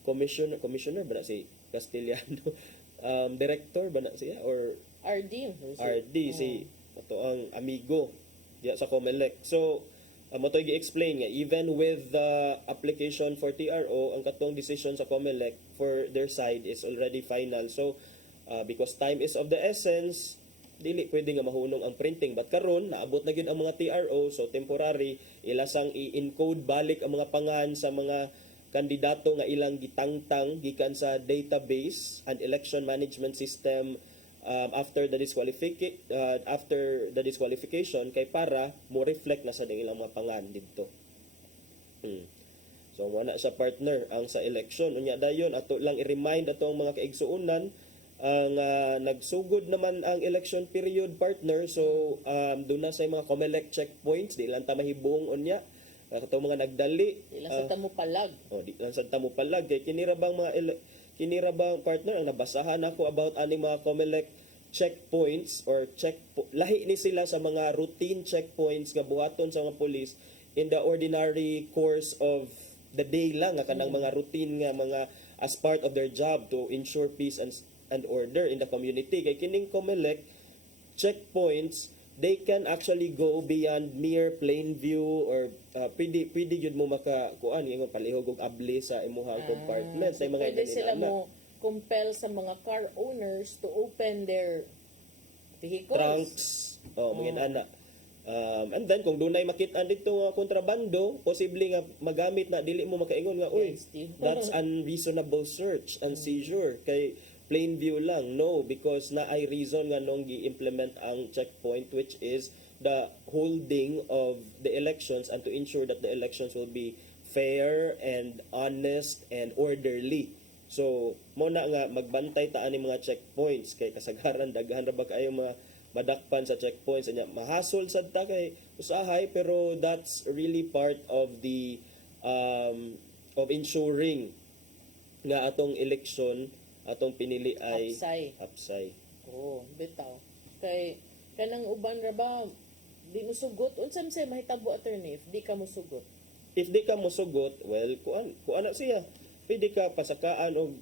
commissioner ba na si Castellano director ba na siya or RD si ato ang amigo diya sa COMELEC. So mo to gi-explain nga even with the application for TRO ang katong decision sa COMELEC for their side is already final. So because time is of the essence dili pwede nga mahunong ang printing but karon naabot na gyud ang mga TRO so temporary ilasang i-encode balik ang mga pangan sa mga kandidato nga ilang gitangtang gikan sa database and election management system after the disqualification kay para mo reflect na sa ilang mga pangan didto. So wala sa partner ang sa election unya dayon ato lang i-remind atong mga kaigsuonan ang nagsugod naman ang election period partner so doon na sa mga COMELEC checkpoints di lang ta mahibong unya katong mga nagdali di lang sa tamo palag di lang sa tamo palag kay kinira bang partner ang nabasahan ako about aning mga COMELEC checkpoints or lahi ni sila sa mga routine checkpoints nga buhaton sa mga police in the ordinary course of the day lang nga kanang mga routine nga mga as part of their job to ensure peace and order in the community. Kay kining COMELEC checkpoints, they can actually go beyond mere plain view or pwede yun mo makakuan ingon palihog og abli sa imuhang compartment sa mga Pwede sila inana. mo compel sa mga car owners to open their vehicles. Trunks, mga inana. And then kung dunay makita dito nga kontrabando, posible nga magamit na dili mo makaingon nga uy, that's unreasonable search and seizure kay plain view lang. No, because na ay reason nga nung gi-implement ang checkpoint, which is the holding of the elections and to ensure that the elections will be fair and honest and orderly. So, mo na nga magbantay ta ani mga checkpoints kay kasagaran daghan ra ba kayo mga madakpan sa checkpoints anya mahasol sad ta kay usahay, pero that's really part of the of ensuring nga atong election atong pinili ay hapsay. Bitaw. Kay kanang uban ra ba di mo sugot unsa say mahitabo attorney if di ka mo sugot. If di ka mo sugot, well, kuan na siya. Pwede ka pasakaan og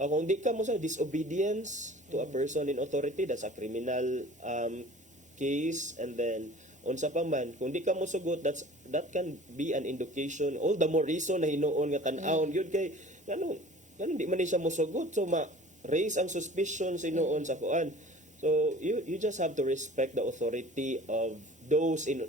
kung di ka mo sa disobedience to a person in authority, that's a criminal case. And then unsa pa man, kung di ka mo sugot, that can be an indication, all the more reason na hinuon nga tan-awon gyud kay ganun di man ni siya mo sugot, so raise ang suspicion sinuon sa kuan. So you just have to respect the authority of those in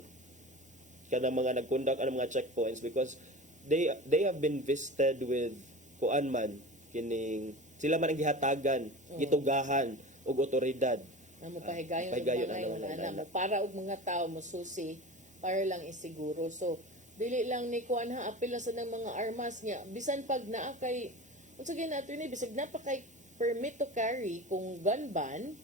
kanang mga nagconduct ang mga checkpoints because they have been vested with kuan man kining sila man ang gihatagan, gitugahan og otoridad. Mo pahigayon mo para og mga tao mo susi para lang isiguro. So dili lang ni kuan ha apil sa ng mga armas niya bisan pag naa kay unsa gyud nato ni bisag na pa kay permit to carry kung gun ban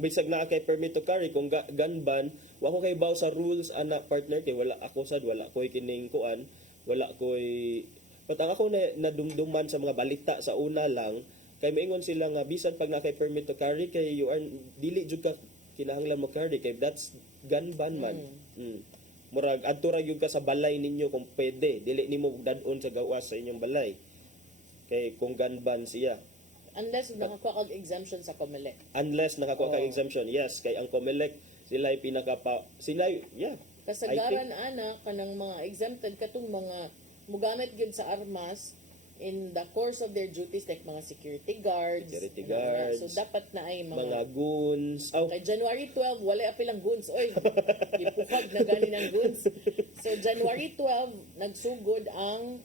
bisag na kay permit to carry kung gun ban wa ko kay baw sa rules ana partner kay wala ako sad wala koy kining kuan wala koy but ang ako na nadumduman sa mga balita sa una lang kay maingon sila nga bisan pag na kay permit to carry kay you are dili jud ka kinahanglan mo carry kay that's gun ban man. Murag adto ra gyud ka sa balay ninyo kung pwede dili nimo dadon sa gawas sa inyong balay kay kung gun ban siya. Unless nakakuha kag exemption sa COMELEC. Unless nakakuha kag exemption, yes. Kay ang COMELEC, sila kasagaran ana kanang mga exempted katong mga mugamit gyud sa armas in the course of their duties like mga security guards. So dapat na ay mga goons. Kay January 12 wala apilang goons. Oy, gipukag na gani ng goons. So January 12 nagsugod ang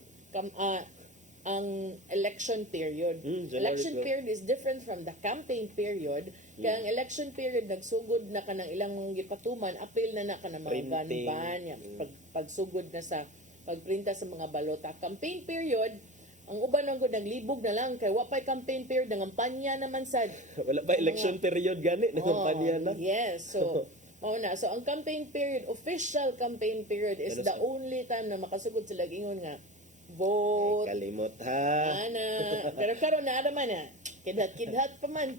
election period. Election period is different from the campaign period. Kaya ang election period nagsugod na kanang ilang mga gipatuman, apil na kanang mga gun ban, pagsugod na sa pagprinta sa mga balota. Campaign period, ang uban ng gud naglibog na lang kay wa pay campaign period nangampanya naman sad. Wala pa election period gani nangampanya na. Yes, so so ang campaign period, official campaign period is the only time na makasugod sila ingon nga vote. Kalimot ha. Pero karon na naman na. Kidhat pa man.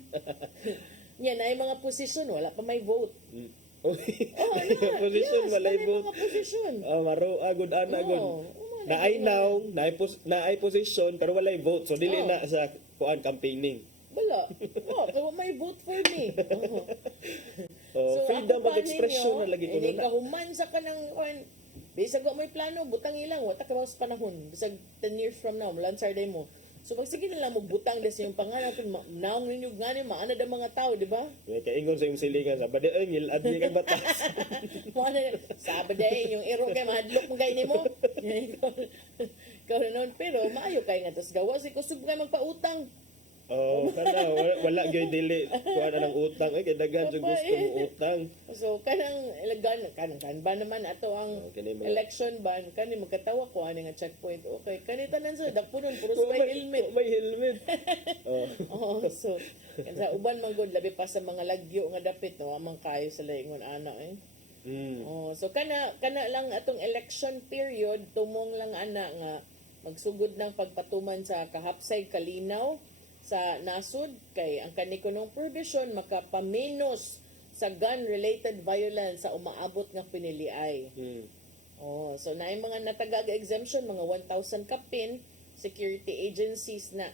Yan ay mga posisyon wala pa may vote. Position walay vote. Mga posisyon. Maro agud ana agud. Naay now, naay position pero walay vote. So dili na sa kuan campaigning. Wala. Kaya may vote for me. So freedom of expression na lagi ko na. Hindi ka human sa kanang bisag mo may plano, butang ilang, wata ka sa panahon. Bisag 10 years from now, lansar day mo. So magsige na lang mo butang des yung pangalan kung naong ninyo ngani maana da mga tao, di ba? Kay ingon sa imong silingan sa bade ngil adli kag batas. Sabade yung iro kay mahadlok mo gay nimo. Ikaw noon pero maayo kay nga tos gawas ko sub kay magpautang. Kana wala gyud dili kuan nang utang kay daghan jud gusto mo utang. So kanang kanang ba naman ato ang election ban kani magkatawa ko ani nga checkpoint. Okay, kani tanan sa dakpunon puros may helmet. May helmet. So sa uban man gud labi pa sa mga lagyo nga dapit no amang kayo sa laingon ana so kana lang atong election period tumong lang ana nga magsugod ng pagpatuman sa kahapsay kalinaw sa nasud kay ang kanikunong provision makapaminos sa gun-related violence sa umaabot nga piniliay. Oh, so na yung mga natagaga exemption, mga 1,000 kapin, security agencies na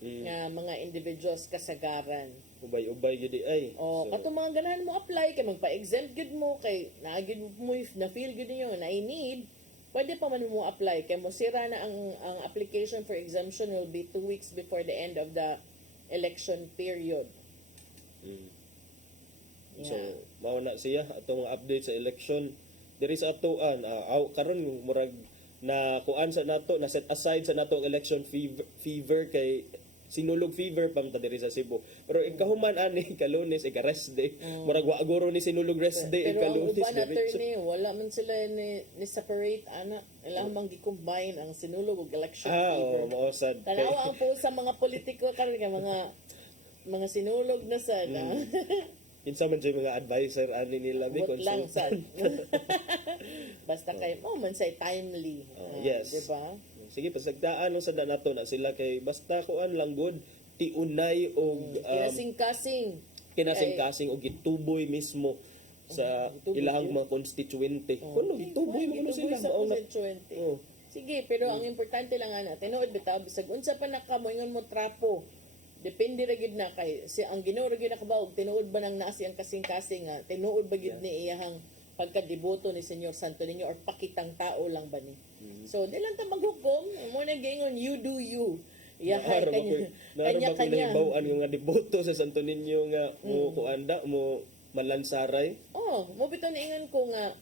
nga mga individuals kasagaran. Ubay-ubay gid ay. Oh, katong mga ganahan mo apply kay magpa-exempt gid mo kay naagid mo if na feel gid niyo na I need, pwede pa man mo apply kay mo sira na ang application for exemption will be 2 weeks before the end of the election period. So, mao na siya atong update sa election. Diri sa atoan, karon murag na kuan sa nato, na set aside sa nato ang election fever kay sinulog fever pang ta diri sa Cebu. Pero ikahuman ani ka-Lunes rest day. Murag wa guro ni sinulog rest day Pero ang ka-Lunes. uban attorney, wala man sila ni separate ana. Ilang mang gi-combine ang sinulog ug election fever. Mao sad. Tanawa ang po sa mga politiko karon kay mga sinulog na sad. Kinsa man jay mga advisor ani nila may Bot lang sad. consultant. Basta kay man say timely. Yes. Diba? Sige, pasagdaan sa nato na sila kay basta kuan lang good tiunay og kinasing-kasing og gituboy mismo sa ilahang mga constituente. Kuno gituboy mo sila sa mao na. constituente. Sige, pero ang importante lang ana, tinuod bitaw bisag unsa pa nakamoingon mo trapo. Depende ra gid na kay si ang Ginoo ra gid nakabaog tinuod ba nang naa siyang kasing-kasing nga tinuod ba gid ni iyahang pagkadeboto ni Senyor Santo Niño or pakitang tao lang ba ni. So di lang ta maghukom mo na gingon you do you. Kanya nahibaw-an nga deboto sa Santo Niño nga mo kuanda mo malansaray. Mo bitaw niingon ko nga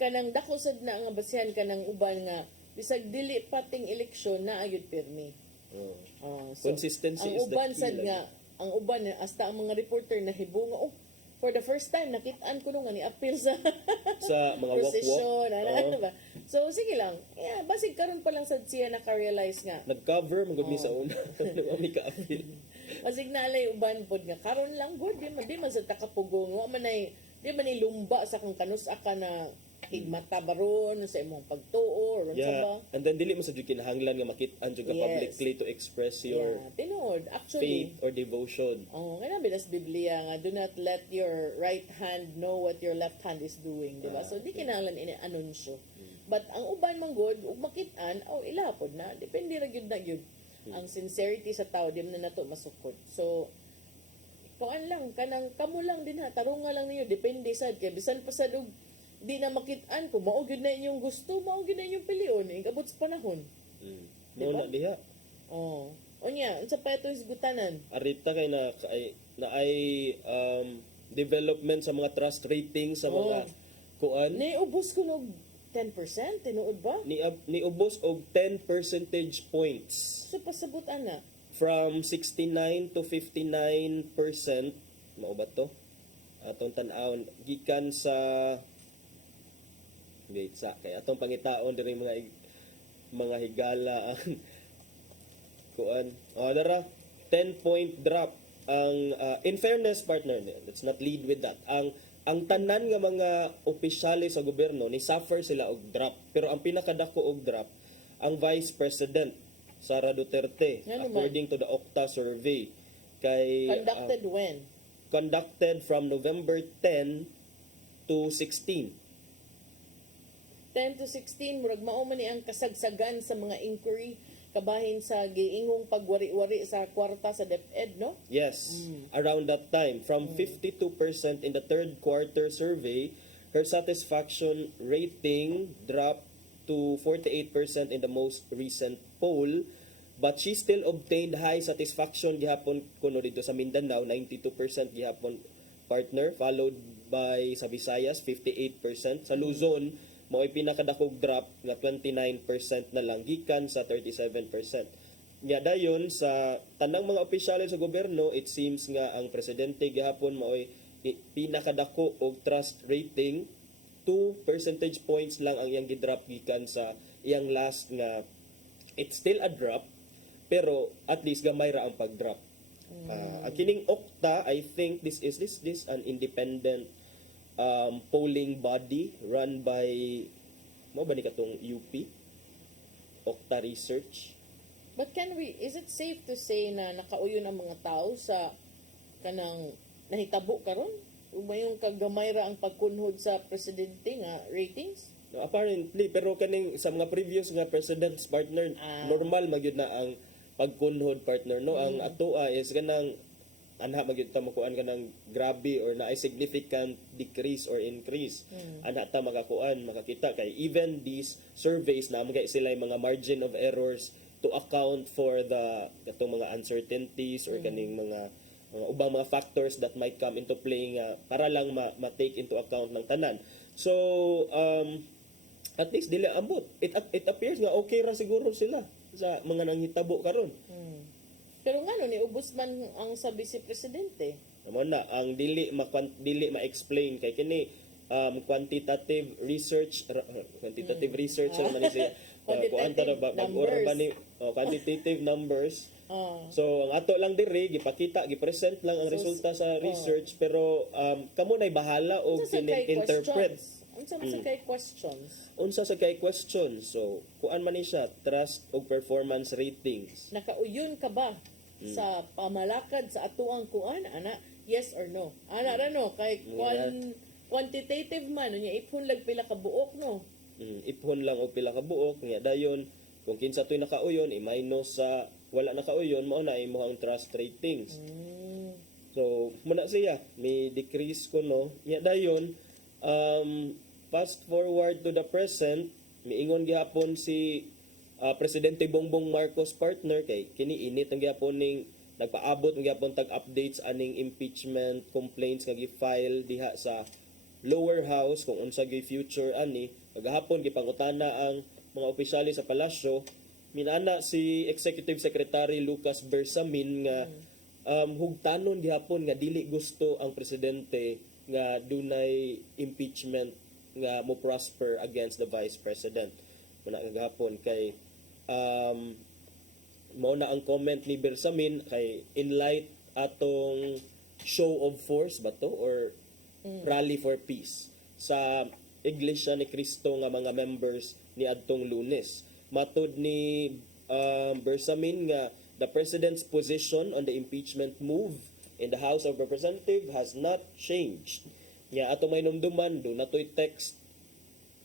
kanang dako sad na nga basihan kanang uban nga bisag dili pating eleksyon na ayud pirmi. So, consistency ang is the uban key. sad nga ang uban hasta ang mga reporter na hibunga for the first time nakit-an ko nung nga ni appeal sa sa mga procession walk-walk. ba. So sige lang. Basig karon pa lang sad siya naka-realize nga. Nag-cover man gud ni sa una. May ka-appeal. Basig na alay uban pod nga karon lang good di man sa takapugong wa man ay di man ni lumba sa kang kanus ka na higmata baron sa imong pagtuo or sa ba. And then dili mo sa jud kinahanglan nga makit-an jud ka publicly to express your tinuod actually faith or devotion. Kaya bilas Biblia nga do not let your right hand know what your left hand is doing, di ba? So di kinahanglan ini-anunsyo. But ang uban man good ug makit-an ilapod na depende ra gyud na gyud ang sincerity sa tao di man na nato masukod. So kuan lang kanang kamo lang din ha tarunga lang ninyo depende sad kay bisan pa sad og di na makit-an ko mao gyud na inyong gusto mao gyud na inyong pilion abot sa panahon. Mo na diha. Unya unsa pa ito isgutanan? Arita kay na ay development sa mga trust rating sa mga kuan. Niubos ko nog 10%, tinuod ba? Niubos og 10 percentage points. So pasabot ana. From 69 to 59%, mao ba to? Atong tan-awon gikan sa wait sa kay atong pangitaon diri mga higala ang kuan. Dara 10-point drop ang in fairness partner, let's not lead with that. Ang tanan nga mga opisyales sa gobyerno ni suffer sila og drop, pero ang pinakadako og drop ang Vice President Sara Duterte according to the Okta survey kay conducted when? Conducted from November 10 to 16. 10 to 16 murag mao man ni ang kasagsagan sa mga inquiry kabahin sa giingong pagwari-wari sa kwarta sa DepEd, no? Yes, around that time. From 52% in the third quarter survey, her satisfaction rating dropped to 48% in the most recent poll. But she still obtained high satisfaction gihapon kuno dito sa Mindanao, 92% gihapon partner, followed by sa Visayas, 58%. Sa Luzon, mao'y pinakadakog drop nga 29% na lang gikan sa 37%. Nya dayon sa tanang mga opisyales sa gobyerno, it seems nga ang presidente gihapon mao'y pinakadako og trust rating 2 percentage points lang ang iyang gidrop gikan sa iyang last nga it's still a drop pero at least gamay ra ang pagdrop. Ang kining Okta, I think this an independent polling body run by mo ba ni katong UP Okta Research. But is it safe to say na nakauyon ang mga tao sa kanang nahitabo karon? Umayong kagamay ra ang pagkunhod sa presidente nga ratings? No, apparently, pero kaning sa mga previous nga president's partner, normal magyud na ang pagkunhod partner, no? Ang atoa is kanang anha magyud ta makuan kanang grabe or na ay significant decrease or increase. Anha ta makakita kay even these surveys na magay sila yung mga margin of errors to account for the katong mga uncertainties or kaning mga ubang mga factors that might come into play nga para lang ma-take into account ng tanan. So at least dili ambot. It appears nga okay ra siguro sila sa mga nanghitabo karon. Pero ngano ni ubos man ang sa vice presidente? Amo na ang dili ma-explain kay kini quantitative research naman siya. Quantitative quantitative numbers. So ang ato lang diri gipakita, gipresent lang ang resulta sa research pero kamo nay bahala og interpret. Unsa man sa kay questions? Unsa sa kay questions? So kuan man ni siya trust og performance ratings. Nakauyon ka ba sa pamalakad sa atuang kuan ana? Yes or no? Ana ra no kay quantitative man unya iphon lag pila ka buok no. Iphon lang og pila ka buok nya dayon kung kinsa toy nakauyon i-minus sa wala nakauyon mao na imong trust ratings. So muna siya may decrease ko no. Nya dayon fast forward to the present miingon gihapon si Presidente Bongbong Marcos partner kay kini init ang gihapon ning nagpaabot ng gihapon tag updates aning impeachment complaints nga gi-file diha sa lower house kung unsa gyud future ani paghapon gipangutana ang mga opisyales sa palasyo minana si Executive Secretary Lucas Bersamin nga hugtanon gihapon nga dili gusto ang presidente nga dunay impeachment nga mo prosper against the vice president muna kagahapon kay mao na ang comment ni Bersamin kay in light atong show of force ba to or rally for peace sa Iglesia ni Cristo nga mga members ni adtong Lunes. Matud ni Bersamin nga the president's position on the impeachment move in the House of Representatives has not changed. Ya ato may numduman do natoy text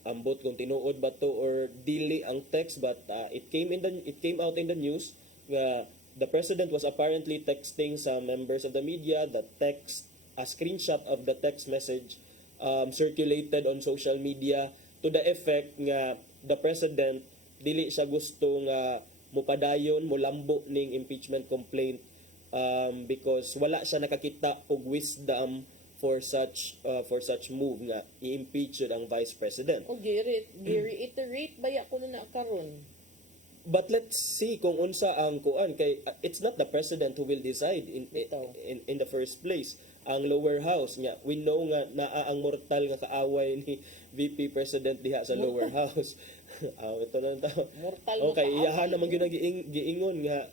ambot kung tinuod ba to or dili ang text but it came out in the news nga the president was apparently texting some members of the media. The text, a screenshot of the text message circulated on social media to the effect nga the president dili siya gusto nga mupadayon mulambo ning impeachment complaint because wala siya nakakita og wisdom for such move nga i-impeach yun ang vice president. O gi-reiterate baya ko na karon. But let's see kung unsa ang kuan kay it's not the president who will decide in the first place. Ang lower house nga we know nga naa ang mortal nga kaaway ni VP President diha sa lower house. Ito na tawo. Mortal okay, iyahan naman gyud giingon nga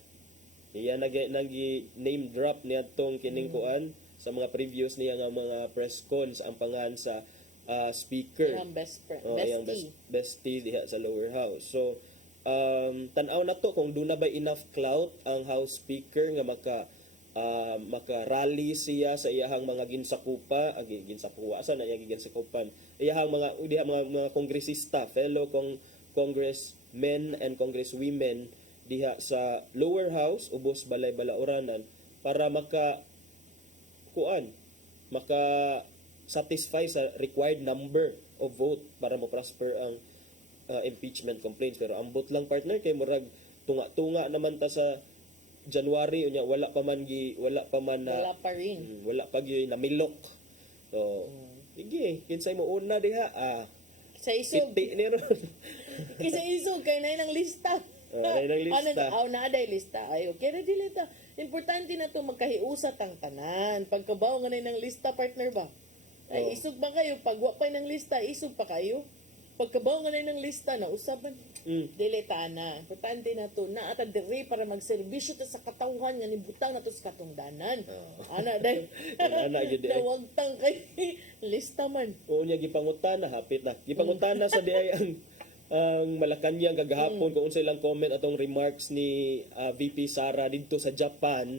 iya name drop niya tong kining kuan sa mga previous niya nga mga press cons ang pangan sa speaker. Ang bestie diha sa lower house. So tan-aw na to kung doon na ba enough clout ang House Speaker nga maka-rally siya sa iyahang mga ginsakupa, ginsakuwa na iyang ginsakupan. Iyahang mga kongresista, fellow congressmen and congresswomen diha sa lower house ubos balay balaoranan para maka satisfy sa required number of vote para mo prosper ang impeachment complaints. Pero ambot lang partner kay murag tunga-tunga naman ta sa January unya wala pa gyud namilok. So sige kinsay mo una diha sa isog ni ron. Kisa isog kay nay nang lista. Nay nang lista. Na day lista. Ay okay ra dili ta. Importante na to magkahiusat ang tanan. Pagkabaw nga nay nang lista partner ba? Ay isog ba kayo pag wa pa nang lista isog pa kayo? Pagkabaw nga nay nang lista na usapan. Dili ta na. Importante na to na ata diri para magserbisyo ta sa katawhan nga nibutang na to sa katungdanan. Ana day. Ana gyud ay. Nawagtang kay lista man. O nya gipangutana hapit na. Gipangutana sa diay ang ang Malacanang kagahapon kung unsa ilang comment atong remarks ni VP Sara didto sa Japan.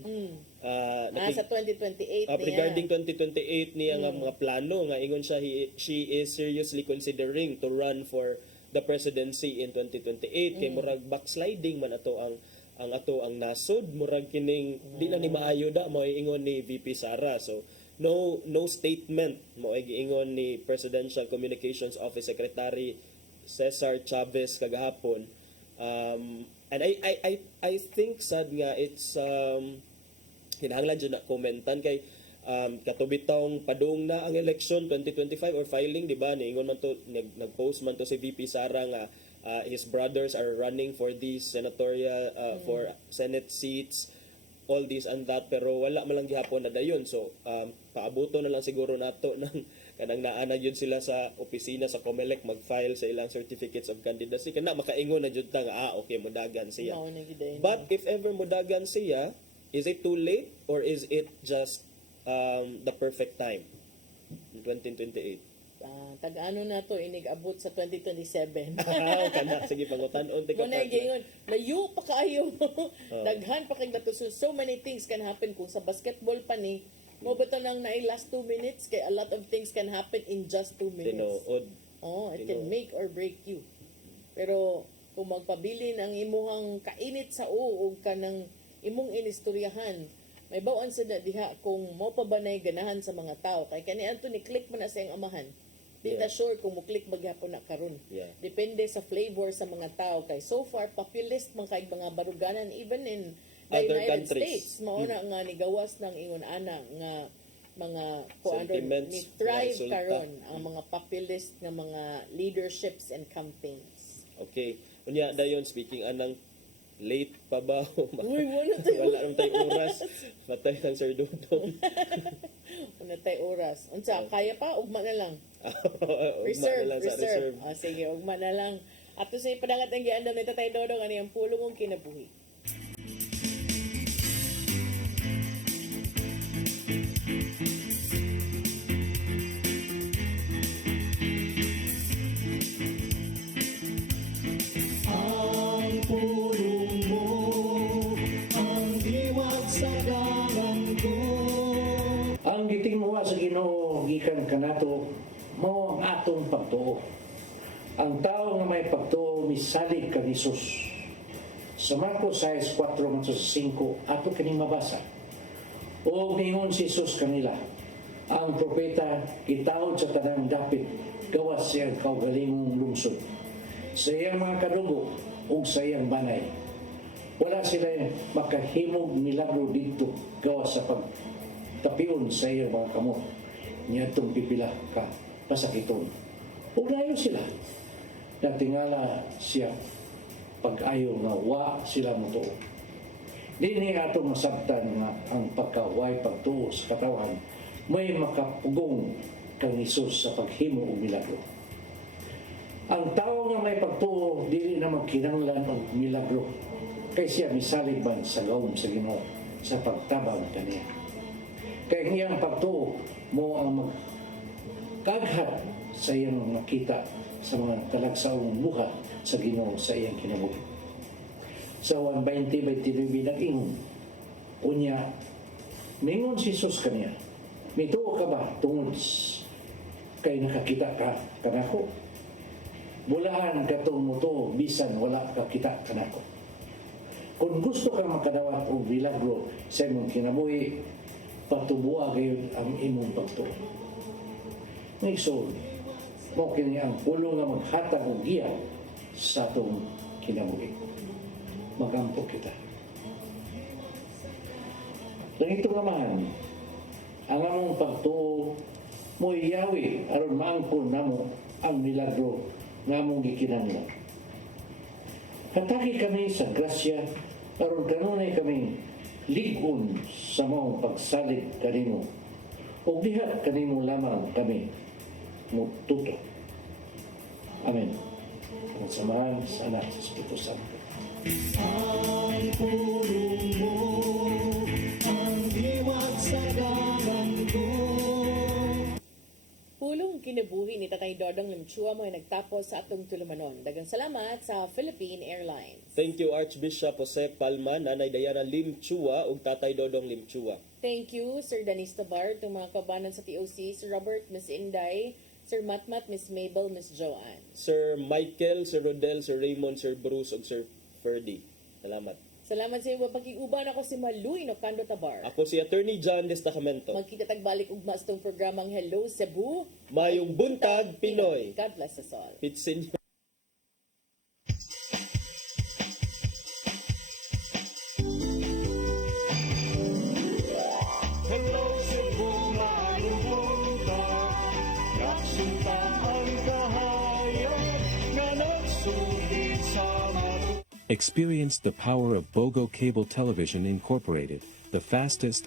Sa 2028 niya. Regarding 2028 niya nga mga plano nga ingon siya she is seriously considering to run for the presidency in 2028 kay murag backsliding man ato ang nasod murag kining di na ni maayo da mo ingon ni VP Sara. So no statement mo giingon ni Presidential Communications Office Secretary Cesar Chavez kagahapon. And I think sad nga it's kinahanglan dyan na komentan kay katubitong padung na ang election 2025 or filing, di ba? Niingon man to, nag-post man to si VP Sara nga his brothers are running for these senatorial for Senate seats, all this and that, pero wala man lang gihapon na dayon. So paabuto na lang siguro nato ng kanang naana yun sila sa opisina sa COMELEC mag-file sa ilang certificates of candidacy kana makaingon na jud ta nga okay modagan siya. But if ever modagan siya, is it too late or is it just the perfect time in 2028? Tag-ano na to, inig-abot sa 2027. Kana, sige, pangutan-on. Muna gingon, layo pa kayo. Daghan pa kay dato. So many things can happen kung sa basketball pa ni, mo ba ito nang last 2 minutes? Kay a lot of things can happen in just 2 minutes. Tinuod. It can make or break you. Pero kung magpabilin ang imuhang kainit sa uog ka ng imong inistoryahan, may bawaan sa diha kung mo pa ba nay ganahan sa mga tao. Kay kani Anthony, click mo na sa iyang amahan. Di ta sure kung mo click maghapon na karon. Depende sa flavor sa mga tao. Kay so far, populist man kay mga baruganan even in the Other United countries. States. Mauna nga ni gawas ng ingon ana nga mga Sentiments ni thrive na resulta. karon ang mga populist nga mga leaderships and campaigns. Okay. Unya dayon speaking anang late pa ba? Uy, wala tayong oras. Matay ng Sir Dudong. Wala tayong oras. Unsa, kaya pa? Ugma na lang. Reserve. Sige, ugma na lang. Ato sa ipadangat ang giandam ni Tatay Dodong ano yung pulong ng kinabuhi. Ang pulong mo, ang diwag sa dalan ko. Ang gitingmuha sa Ginoo gikan kanato mao ang atong pagtuo. Ang tao nga may pagtuo misalig kang Hesus. Sa Marcos 6:4-5 ato kining mabasa. O ningon si Jesus kanila, ang propeta gitawod sa tanang dapit gawas siyang kaugalingong lungsod. Sa iyang mga kadugo ug sa iyang banay. Wala sila makahimog milagro dito gawas sa pagtapion sa iyang mga kamot. Niyadtong pipila ka pasakiton. Ugnayo sila. Natingala siya pag-ayo nga wa sila motuo. Dini ato masabtan nga ang pagkaway pagtuo sa katawan may makapugong kang Hesus sa paghimo og milagro. Ang tao nga may pagtuo dili na magkinahanglan og milagro kay siya misalig man sa gawom sa Ginoo sa pagtabang kaniya. Kay iyang pagtuo mo ang magkaghat sa iyang makita sa mga talagsaong buhat sa Ginoo sa iyang kinabuhi. Sa 1:20-29 nag-ingon, unya, mingon si Jesus kaniya, mituo ka ba tungod kay nakakita ka kanako? Bulahan katong muto bisan wala ka kita kanako. Kung gusto kang makadawat og milagro sa imong kinabuhi, patubuha gayud ang imong pagtuo. Ngayon, mo kini ang pulong nga maghatag og giya sa atong kinabuhi. Magampo kita. Langito nga man, ang among pagtuo mo iyawi aron maangkon namo ang milagro nga among gikinahanglan. Hatagi kami sa grasya aron kanunay kami ligon sa maong pagsalig kanimo. O diha kanimo lamang kami mututo. Amen. Ang samahan sa anak sa Espiritu Santo. Ang pulong mo, ang diwag sa dalan ko. Pulong kinabuhi ni Tatay Dodong Limchua mo nagtapos sa atong tulumanon. Daghang salamat sa Philippine Airlines. Thank you Archbishop Jose Palma, Nanay Diana Lim Chua ug Tatay Dodong Lim Chua. Thank you, Sir Danis Tabar, itong mga kabanan sa TOC, Sir Robert, Miss Inday, Sir Matmat, Miss Mabel, Miss Joanne. Sir Michael, Sir Rodel, Sir Raymond, Sir Bruce ug Sir Ferdy. Salamat. Salamat sa iyo. Pag-iuban ako si Maluy Nocando Tabar. Ako si Attorney John Destacamento. Magkita tagbalik ugma sa itong programang Hello Cebu. Mayong buntag Pinoy. God bless us all. Pitsin Hello Cebu, mayong buntag. Naksunta ang kahayag nga nagsugid sa Experience the power of BOGO Cable Television Incorporated, the fastest,